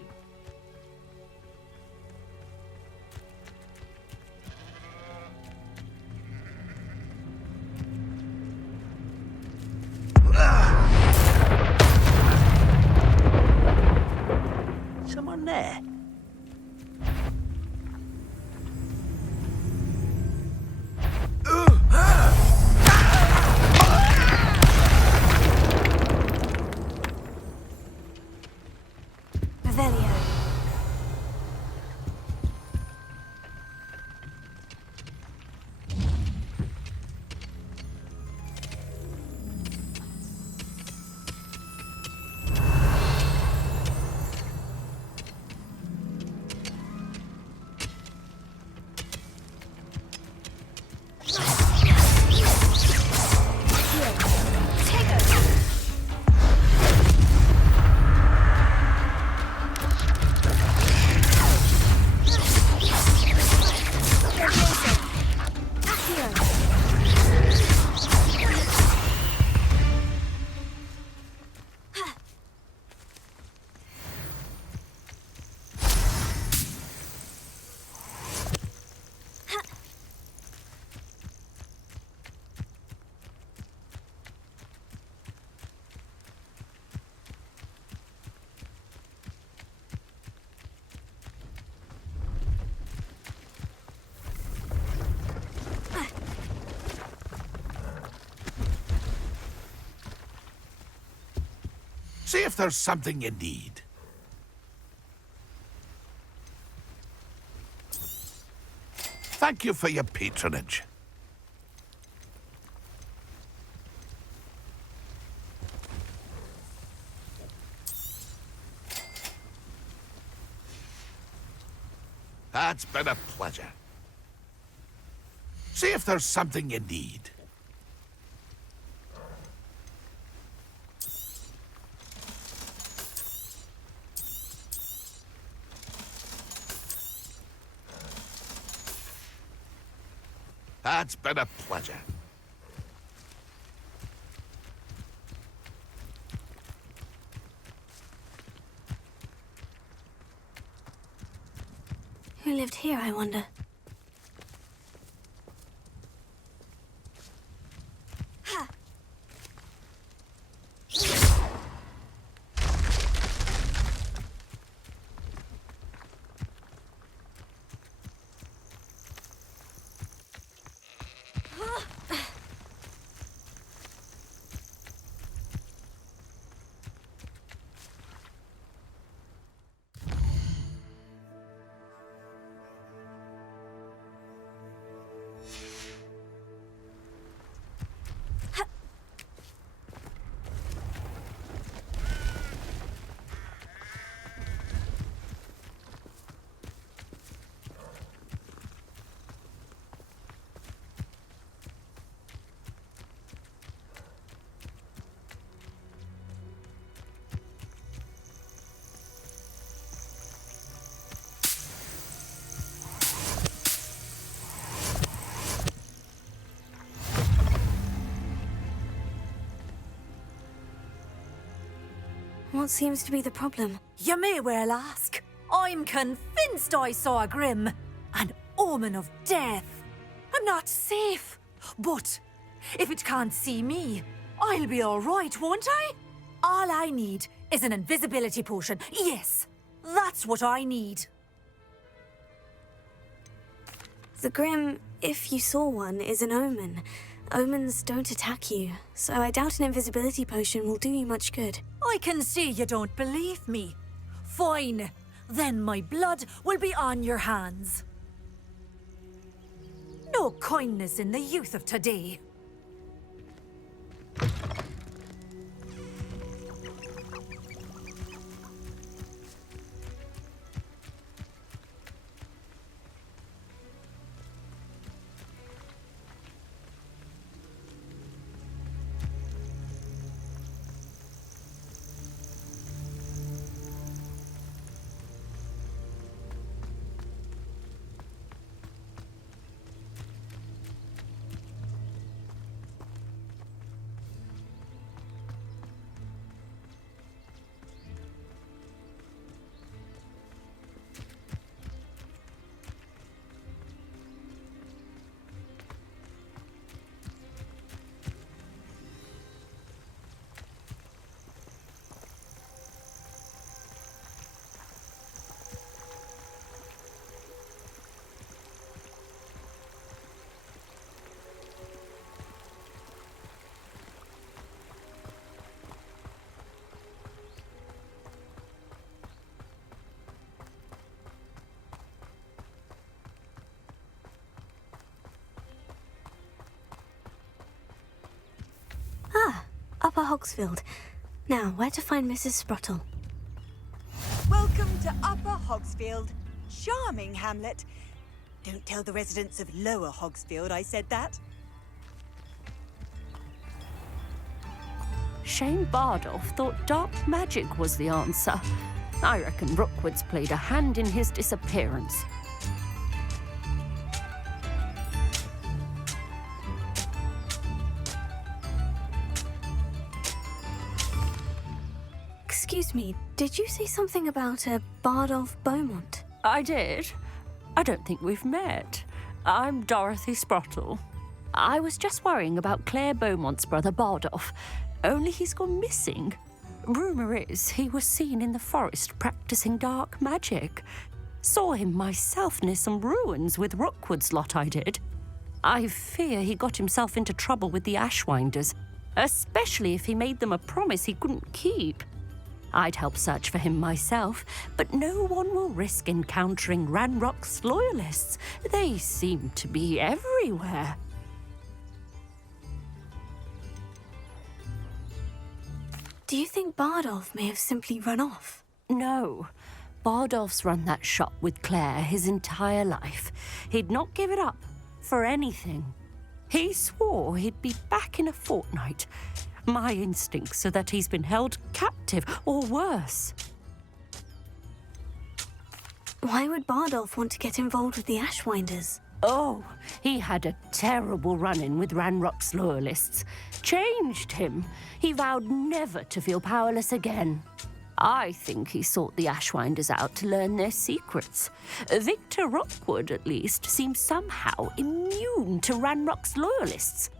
Someone there? Revelio. See if there's something you need. Thank you for your patronage. That's been a pleasure. See if there's something you need. That's been a pleasure. Who lived here, I wonder? What seems to be the problem? You may well ask. I'm convinced I saw a grim, an omen of death. I'm not safe. But if it can't see me, I'll be all right, won't I? All I need is an invisibility potion. Yes, that's what I need. The Grim, if you saw one, is an omen. Omens don't attack you, so I doubt an invisibility potion will do you much good. I can see you don't believe me. Fine. Then my blood will be on your hands. No kindness in the youth of today. Upper Hogsfield. Now, where to find Mrs. Sprottle? Welcome to Upper Hogsfield. Charming hamlet. Don't tell the residents of Lower Hogsfield I said that. Shane Bardolph thought dark magic was the answer. I reckon Rookwood's played a hand in his disappearance. Excuse me, did you say something about a Bardolph Beaumont? I did. I don't think we've met. I'm Dorothy Sprottle. I was just worrying about Claire Beaumont's brother Bardolph, only he's gone missing. Rumour is he was seen in the forest practicing dark magic. Saw him myself near some ruins with Rookwood's lot I did. I fear he got himself into trouble with the Ashwinders, especially if he made them a promise he couldn't keep. I'd help search for him myself, but no one will risk encountering Ranrock's loyalists. They seem to be everywhere. Do you think Bardolph may have simply run off? No. Bardolph's run that shop with Claire his entire life. He'd not give it up for anything. He swore he'd be back in a fortnight. My instincts are that he's been held captive, or worse. Why would Bardolph want to get involved with the Ashwinders? Oh, he had a terrible run-in with Ranrock's loyalists. Changed him. He vowed never to feel powerless again. I think he sought the Ashwinders out to learn their secrets. Victor Rookwood, at least, seems somehow immune to Ranrock's loyalists.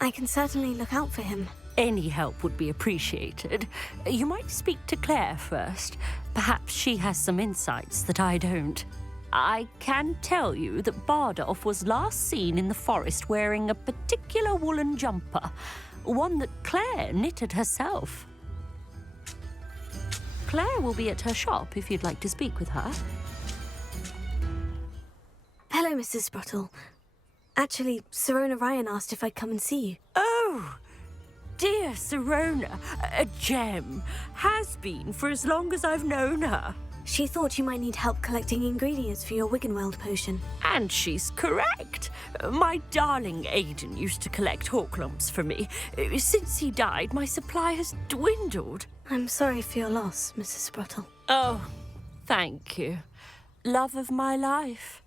I can certainly look out for him. Any help would be appreciated. You might speak to Claire first. Perhaps she has some insights that I don't. I can tell you that Bardolph was last seen in the forest wearing a particular woolen jumper, one that Claire knitted herself. Claire will be at her shop if you'd like to speak with her. Hello, Mrs. Sprottle. Actually, Sirona Ryan asked if I'd come and see you. Oh! Dear Sirona, a gem. Has been for as long as I've known her. She thought you might need help collecting ingredients for your Wiggenweld potion. And she's correct. My darling Aidan used to collect hawklumps for me. Since he died, my supply has dwindled. I'm sorry for your loss, Mrs. Sprottle. Oh, thank you. Love of my life.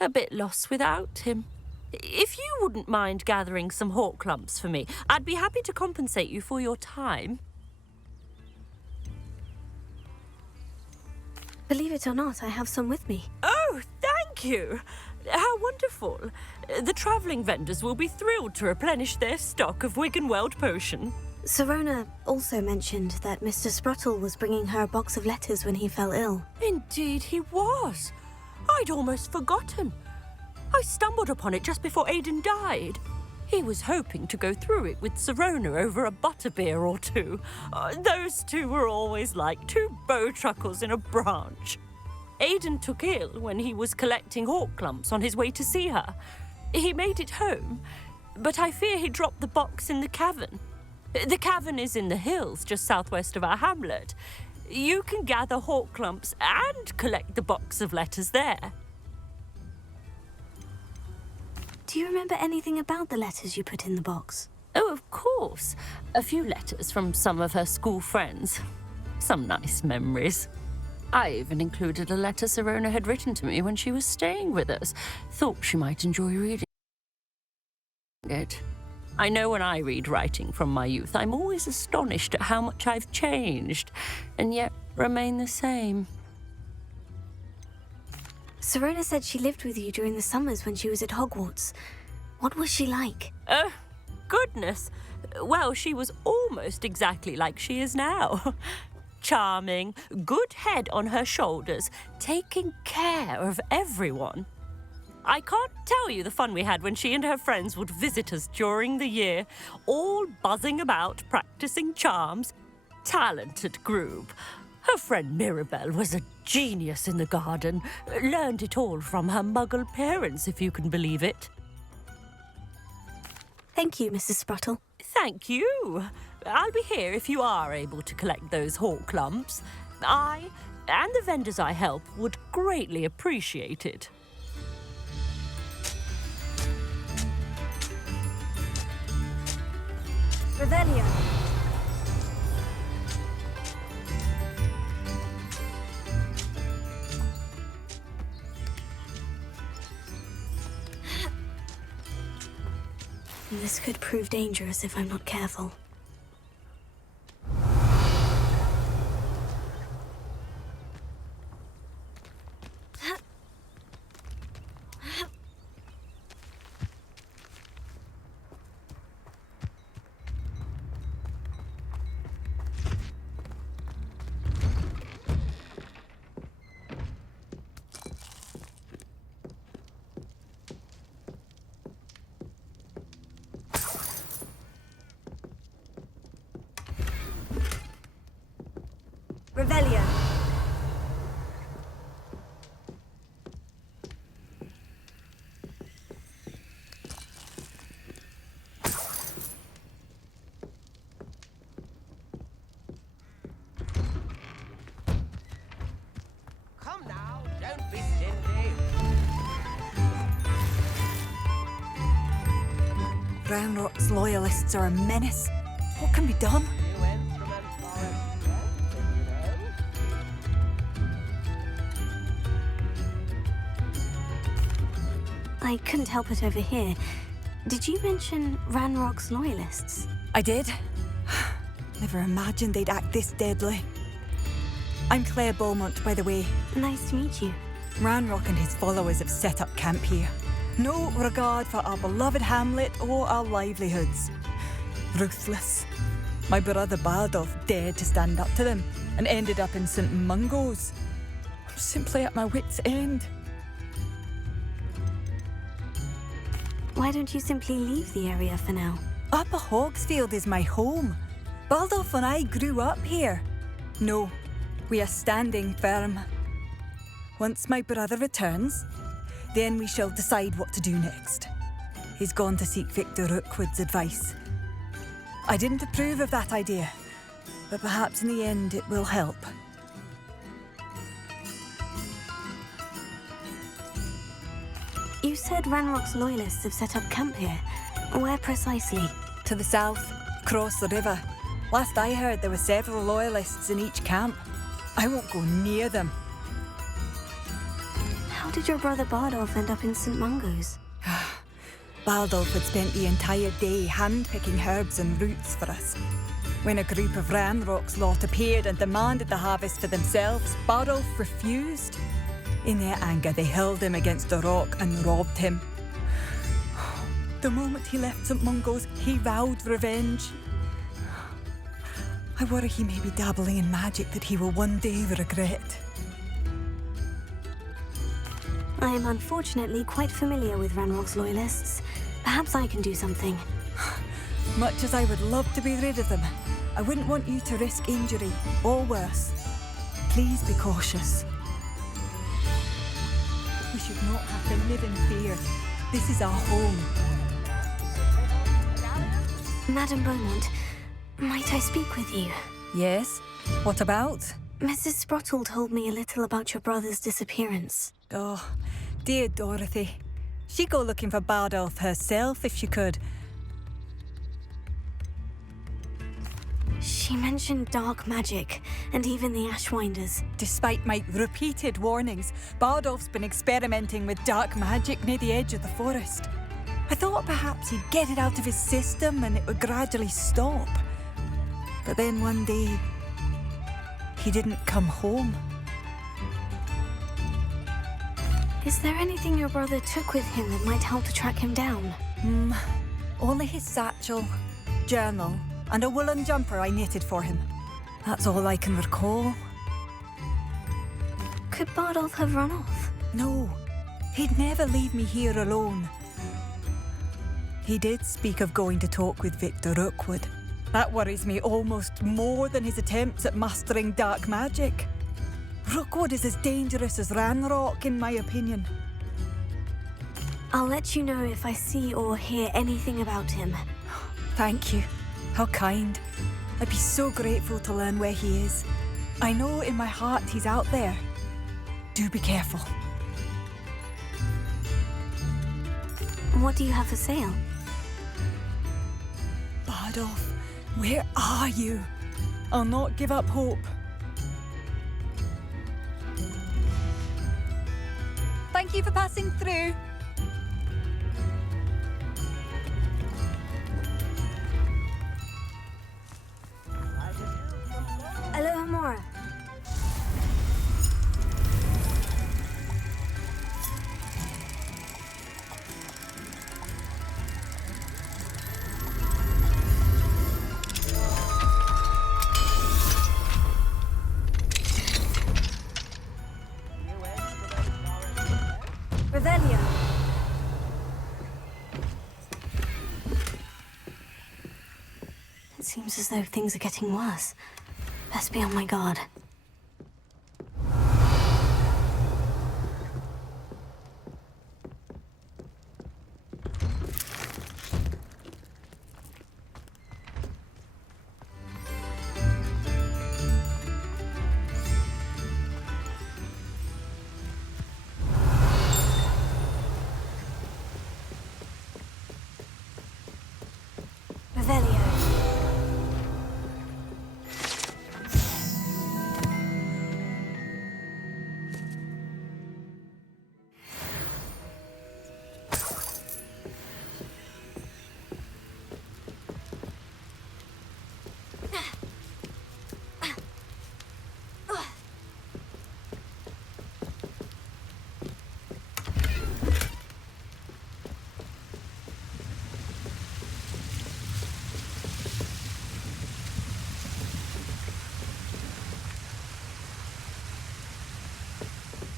A bit lost without him. If you wouldn't mind gathering some hawklumps for me, I'd be happy to compensate you for your time. Believe it or not, I have some with me. Oh, thank you! How wonderful. The travelling vendors will be thrilled to replenish their stock of Wiggenweld potion. Sirona also mentioned that Mr. Sprottle was bringing her a box of letters when he fell ill. Indeed he was. I'd almost forgotten. I stumbled upon it just before Aidan died. He was hoping to go through it with Sirona over a butterbeer or two. Those two were always like two bowtruckles in a branch. Aidan took ill when he was collecting hawklumps on his way to see her. He made it home, but I fear he dropped the box in the cavern. The cavern is in the hills just southwest of our hamlet. You can gather hawklumps and collect the box of letters there. Do you remember anything about the letters you put in the box? Oh, of course. A few letters from some of her school friends. Some nice memories. I even included a letter Sirona had written to me when she was staying with us. Thought she might enjoy reading it. I know when I read writing from my youth, I'm always astonished at how much I've changed, and yet remain the same. Sirona said she lived with you during the summers when she was at Hogwarts. What was she like? Goodness. Well, she was almost exactly like she is now. Charming, good head on her shoulders, taking care of everyone. I can't tell you the fun we had when she and her friends would visit us during the year, all buzzing about, practicing charms. talented group. Her friend Mirabelle was a genius in the garden. Learned it all from her muggle parents, if you can believe it. Thank you, Mrs. Spruttle. Thank you. I'll be here if you are able to collect those hawk lumps. I and the vendors I help would greatly appreciate it. Revelio. This could prove dangerous if I'm not careful. Revelio. Come now, don't be stingy. Ranrock's loyalists are a menace. What can be done? I couldn't help but overhear. Did you mention Ranrock's loyalists? I did. Never imagined they'd act this deadly. I'm Claire Beaumont, by the way. Nice to meet you. Ranrock and his followers have set up camp here. No regard for our beloved hamlet or our livelihoods. Ruthless. My brother Bardolph dared to stand up to them and ended up in St. Mungo's. I'm simply at my wit's end. Why don't you simply leave the area for now? Upper Hogsfield is my home. Baldolph and I grew up here. No, we are standing firm. Once my brother returns, then we shall decide what to do next. He's gone to seek Victor Rookwood's advice. I didn't approve of that idea, but perhaps in the end it will help. You said Ranrock's loyalists have set up camp here. Where precisely? To the south, across the river. Last I heard, there were several loyalists in each camp. I won't go near them. How did your brother Bardolph end up in St. Mungo's? Baldolph had spent the entire day hand-picking herbs and roots for us. When a group of Ranrock's lot appeared and demanded the harvest for themselves, Bardolph refused. In their anger, they hurled him against a rock and robbed him. The moment he left St. Mungo's, he vowed revenge. I worry he may be dabbling in magic that he will one day regret. I am unfortunately quite familiar with Ranrock's loyalists. Perhaps I can do something. Much as I would love to be rid of them, I wouldn't want you to risk injury, or worse. Please be cautious. We should not have to live in fear. This is our home. Madame Beaumont, might I speak with you? Yes? What about? Mrs. Sprottle told me a little about your brother's disappearance. Oh, dear Dorothy. She'd go looking for Bardolph herself if she could. She mentioned dark magic, and even the Ashwinders. Despite my repeated warnings, Bardolph's been experimenting with dark magic near the edge of the forest. I thought perhaps he'd get it out of his system and it would gradually stop. But then one day, he didn't come home. Is there anything your brother took with him that might help to track him down? Only his satchel, journal, and a woolen jumper I knitted for him. That's all I can recall. Could Bardolph have run off? No, he'd never leave me here alone. He did speak of going to talk with Victor Rookwood. That worries me almost more than his attempts at mastering dark magic. Rookwood is as dangerous as Ranrock, in my opinion. I'll let you know if I see or hear anything about him. Thank you. How kind. I'd be so grateful to learn where he is. I know in my heart he's out there. Do be careful. What do you have for sale? Bardolph, where are you? I'll not give up hope. Thank you for passing through. Hello, Amora. Revelio. It seems as though things are getting worse. Best be on my guard. Revelio.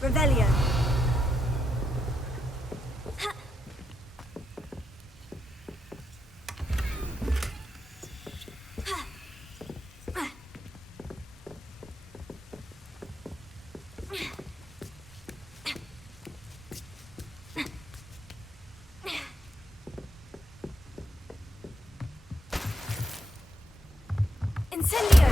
Revelio. Incendio.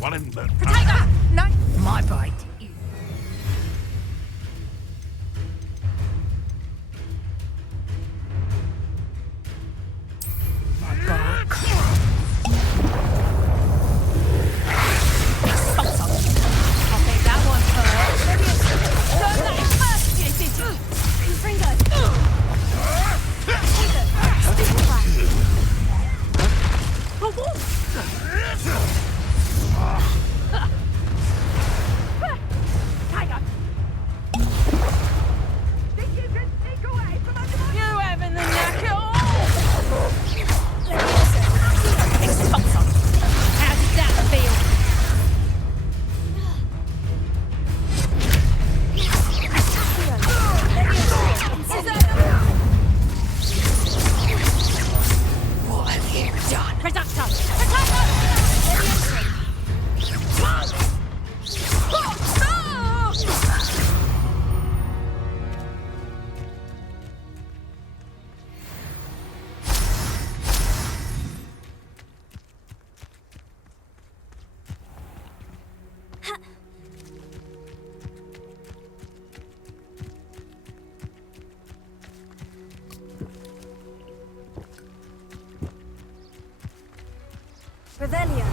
One in there. Potato! No! My bite. Revelio.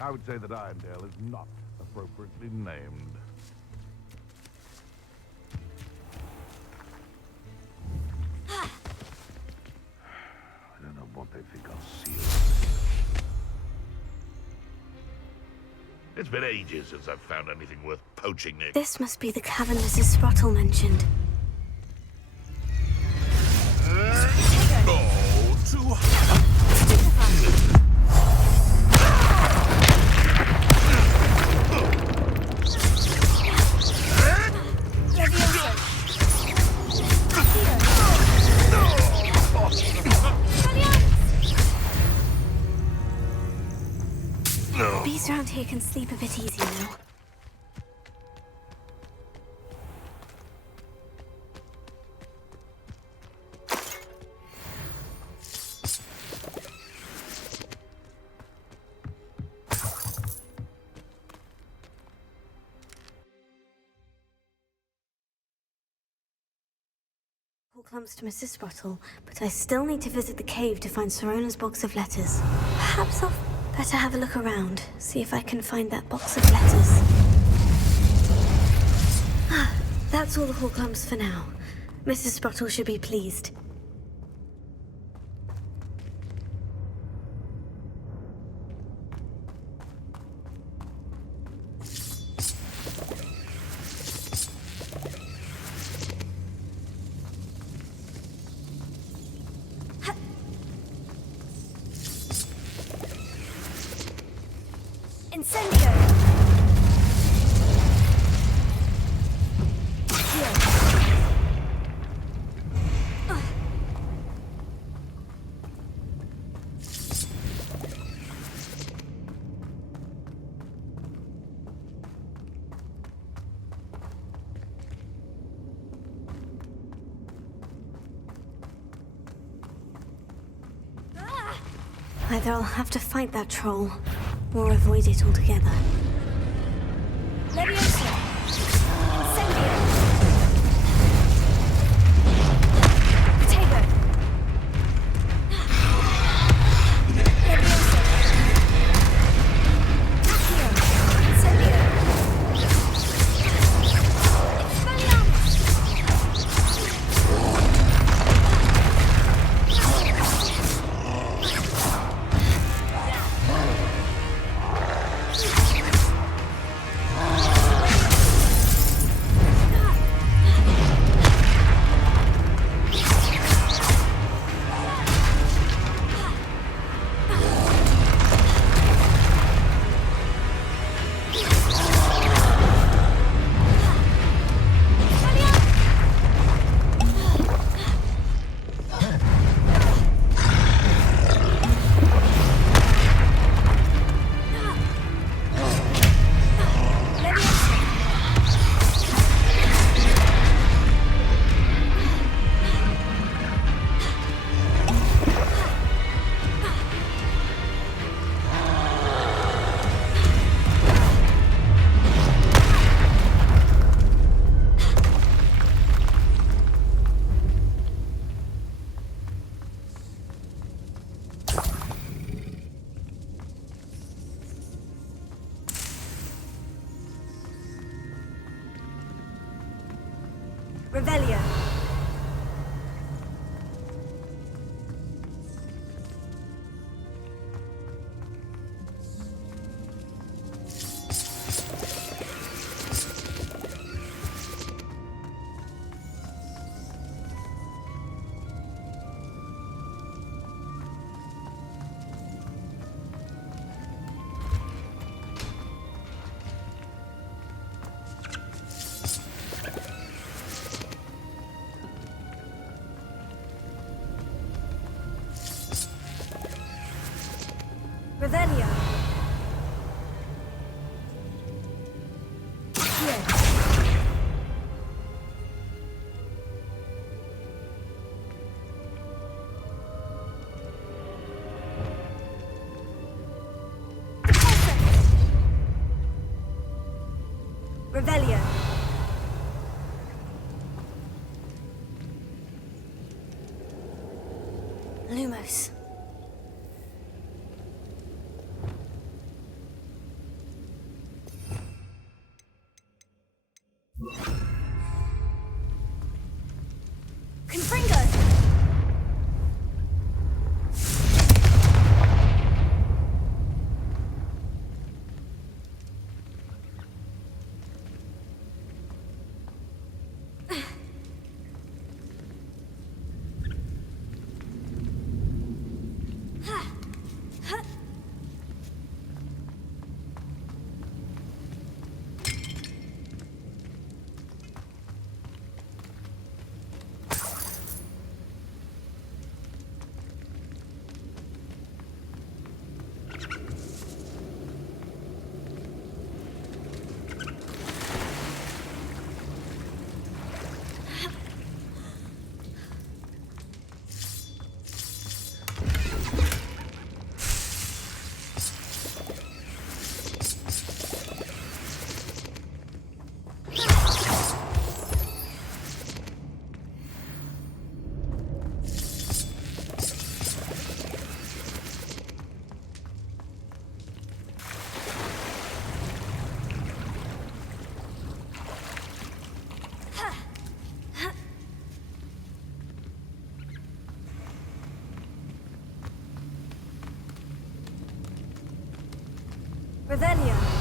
I would say that Irondale is not appropriately named. I don't know what they think I'll seal. It's been ages since I've found anything worth poaching, Nick. This must be the cavern Mrs. Sprottle mentioned. Oh, too Bees around here can sleep a bit easier now. All comes to Mrs. Sprottle, but I still need to visit the cave to find Sorona's box of letters. Perhaps I'll better have a look around, see if I can find that box of letters. That's all the Horcrux for now. Mrs. Sprottle should be pleased. Incendio! Either I'll have to fight that troll, or avoid it altogether. Leviosa! Incendio! Potato! Leviosa! Accio! Incendio! Expelliarmus! Revelia. Revelia. Revelia. Lumos. Confringo. Revelia.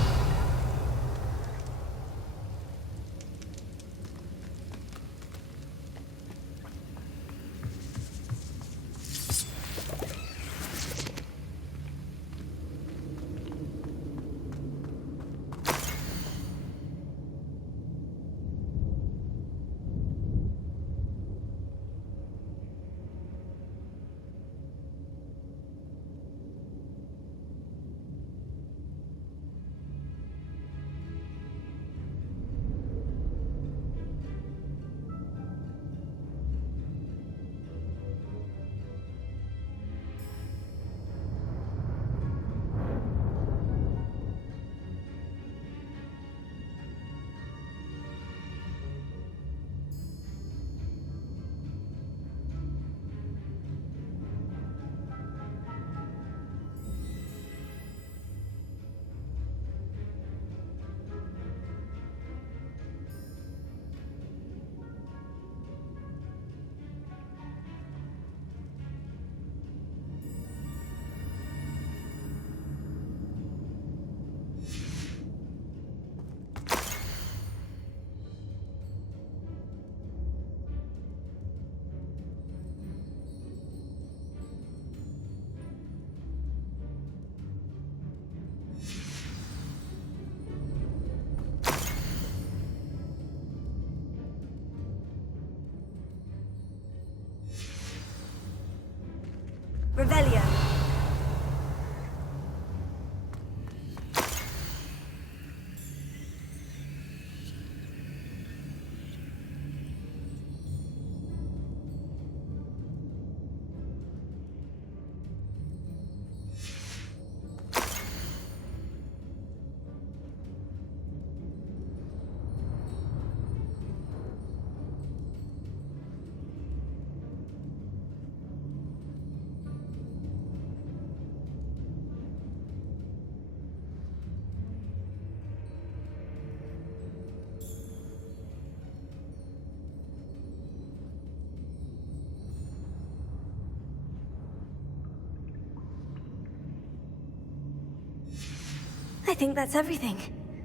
think that's everything.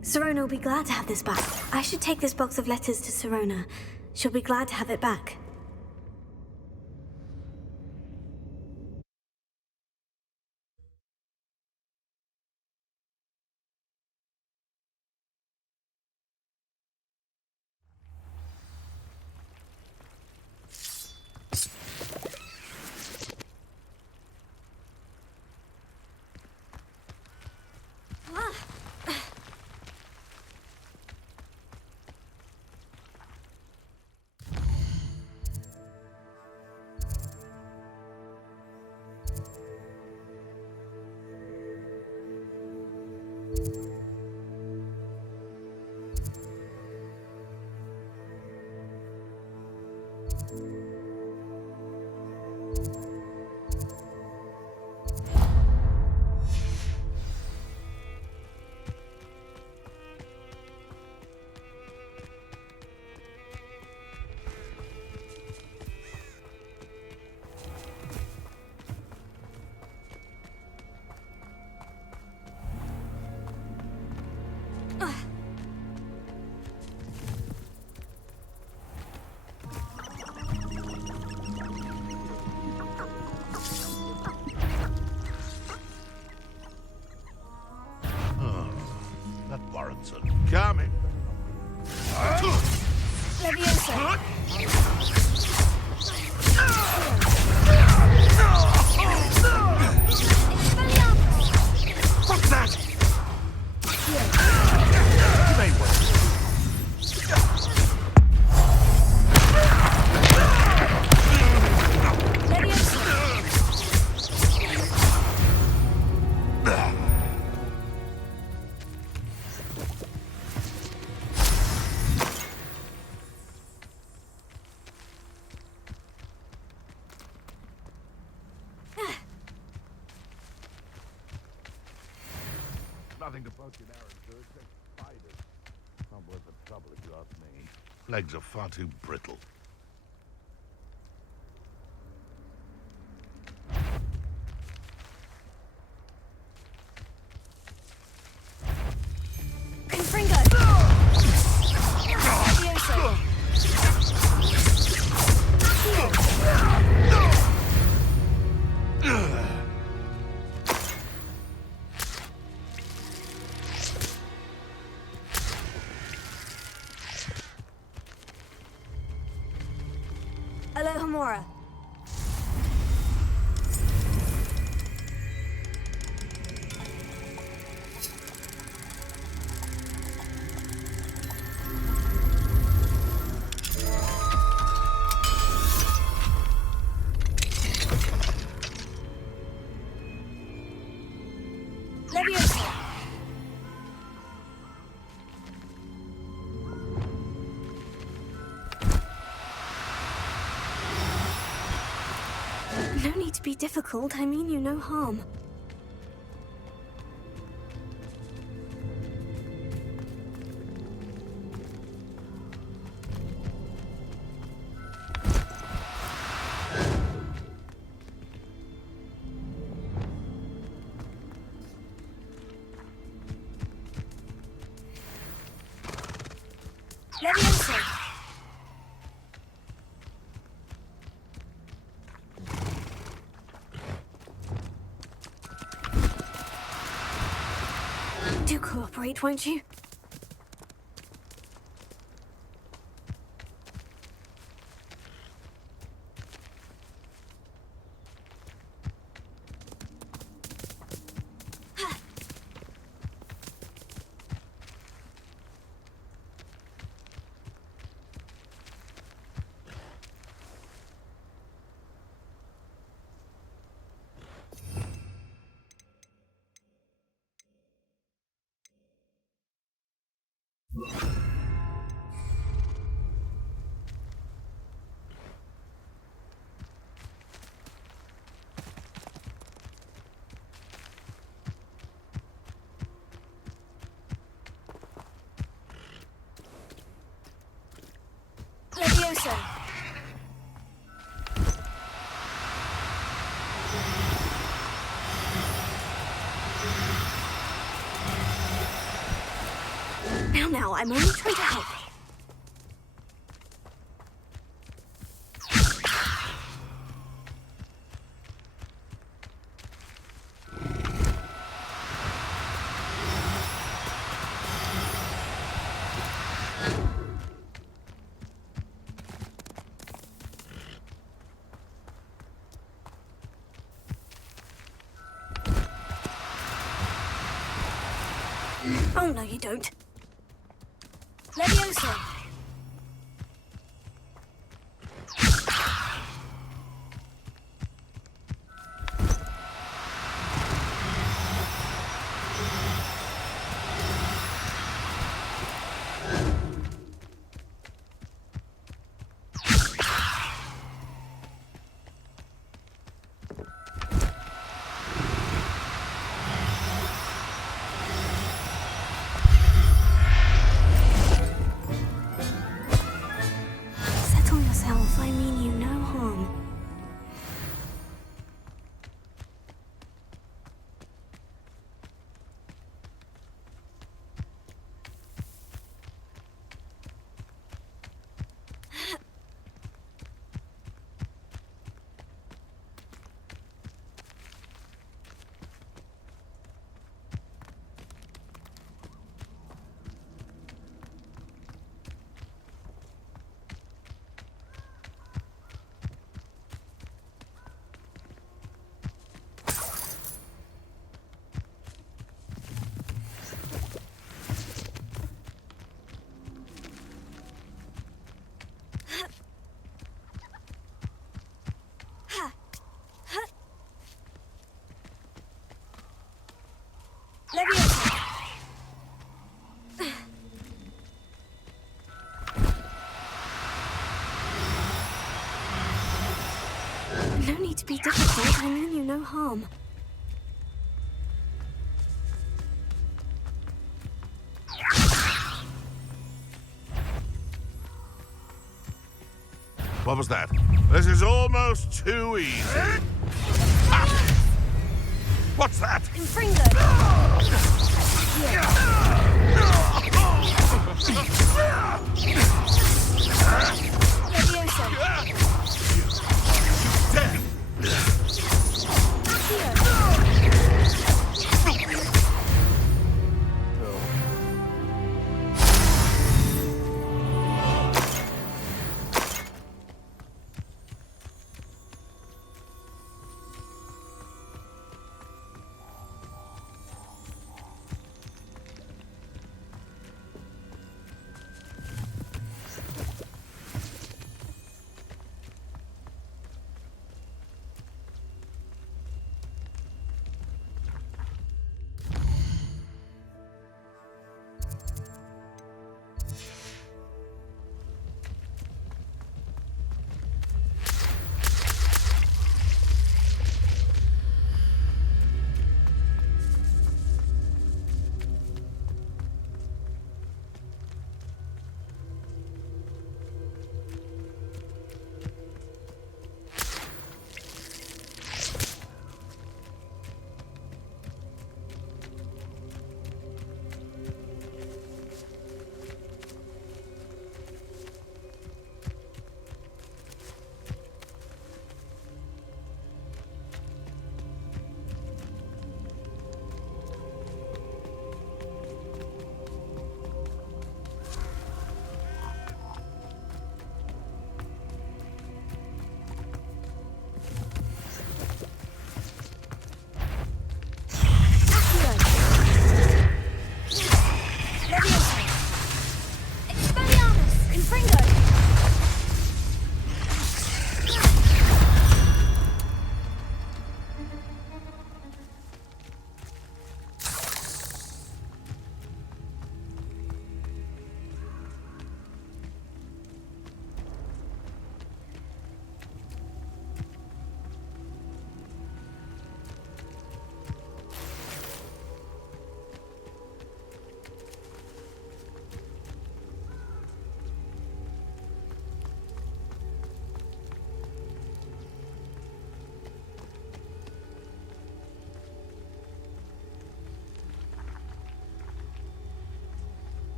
Sirona will be glad to have this back. I should take this box of letters to Sirona. She'll be glad to have it back. Coming. Leviosa. What's that? You may wait. Nothing to poke an arrow to, except spiders. Not worth the trouble if you ask me. Legs are far too brittle. Alohomora. Leviosa. No need to be difficult. I mean you no harm. Leviosa. Do cooperate, won't you? Leviosa. Now, I'm only trying to help. Oh, no, you don't. Leviosa! Settle yourself, I mean you no harm. No need to be difficult, I mean you no harm. What was that? This is almost too easy. Ah! What's that?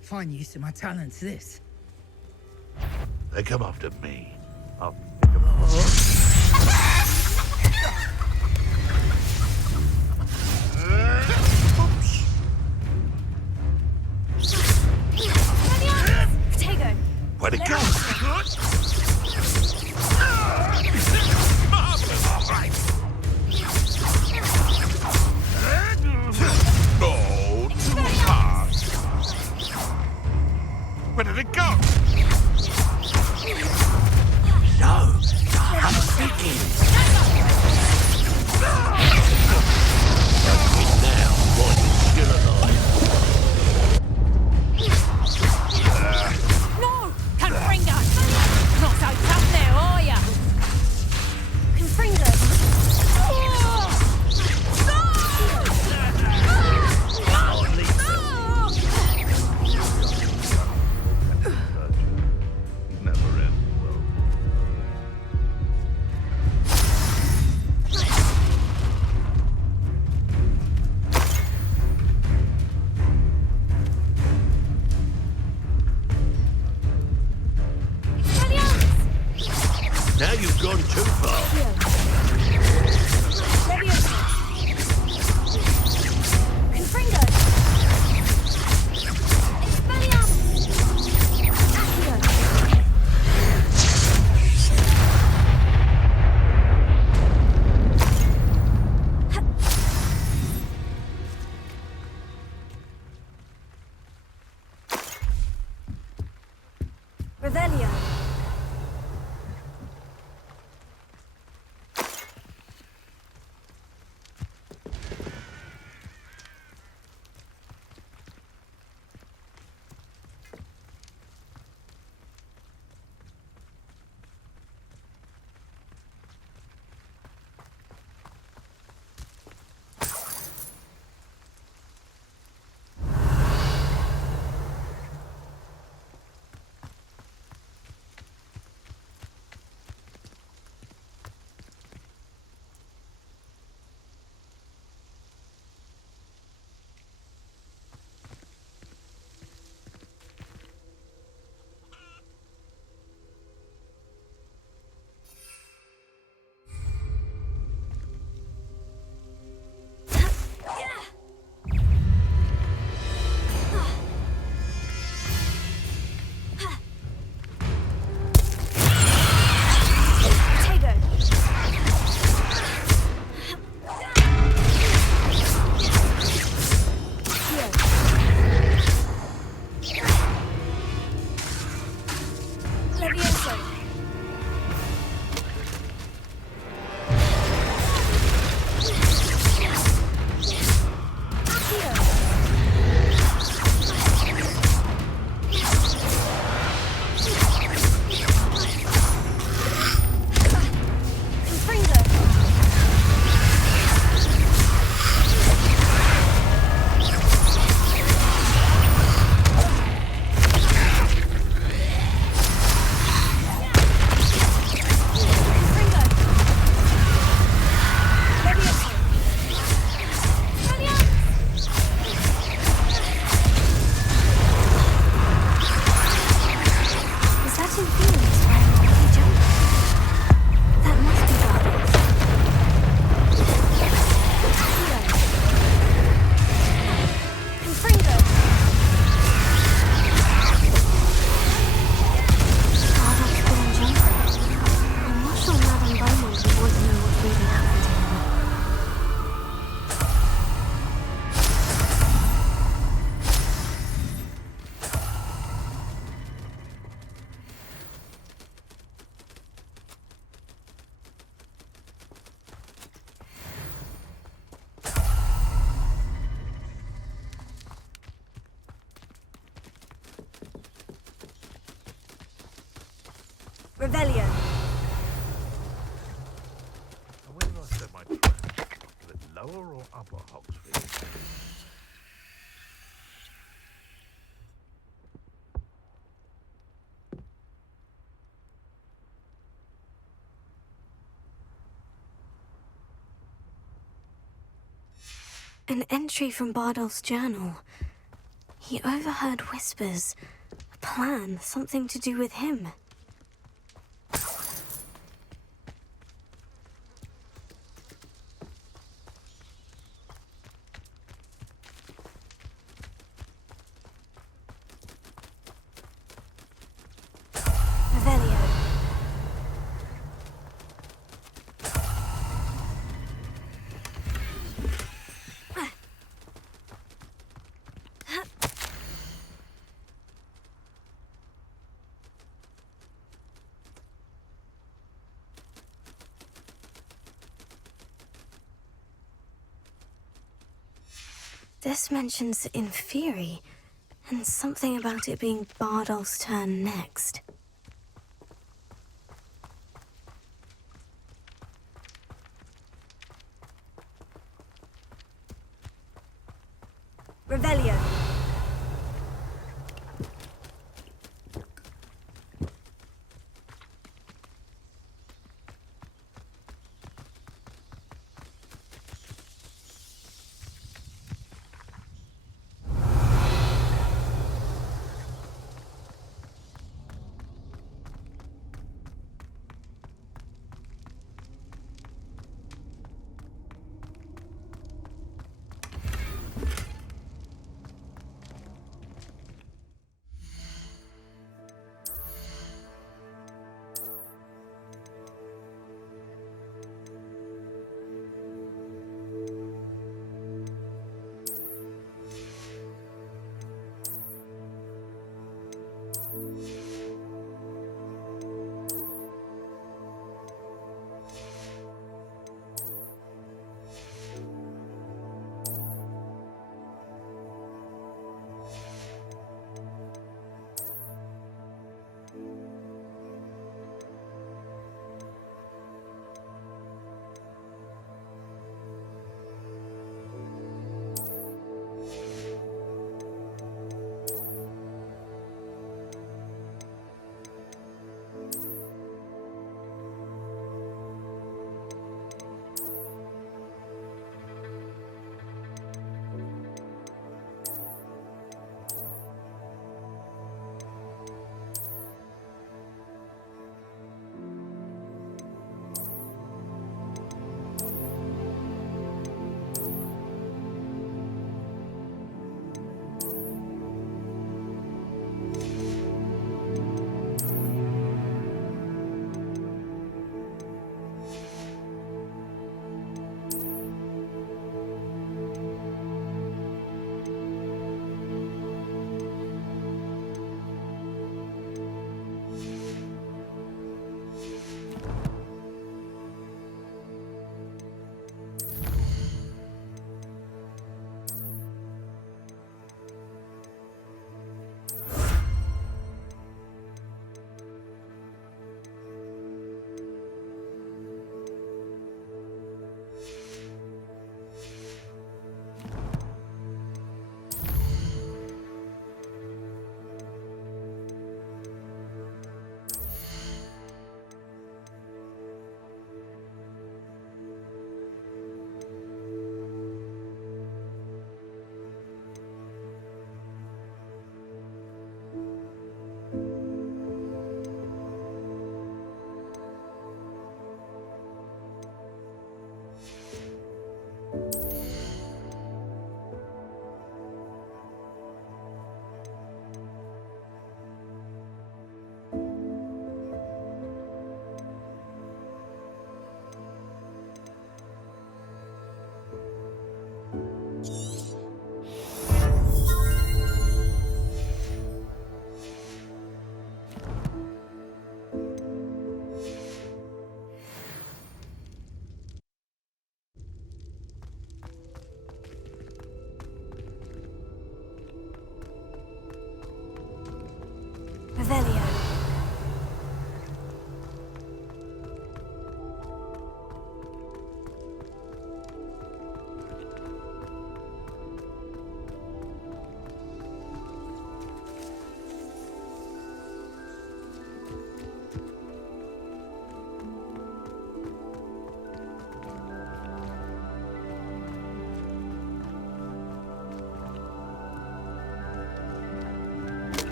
Fine use of my talents, this. They come after me. I'll Potato. Where'd it go? Oh, too hard. Where did it go? No, I'm thinking. Now, one still alive. No! Confringo! Not so tough now, are ya? Confringo. Never end well. Now you've gone too far. Confringo. Revelio. Revelio. Where did I set my trap? The lower or upper Hogsfield? An entry from Bardolph's journal. He overheard whispers. A plan, something to do with him. Revelio. This mentions Inferi, and something about it being Bardolph's turn next. Revelio.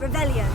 Revelio.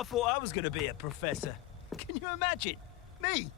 I thought I was going to be a professor. Can you imagine? Me,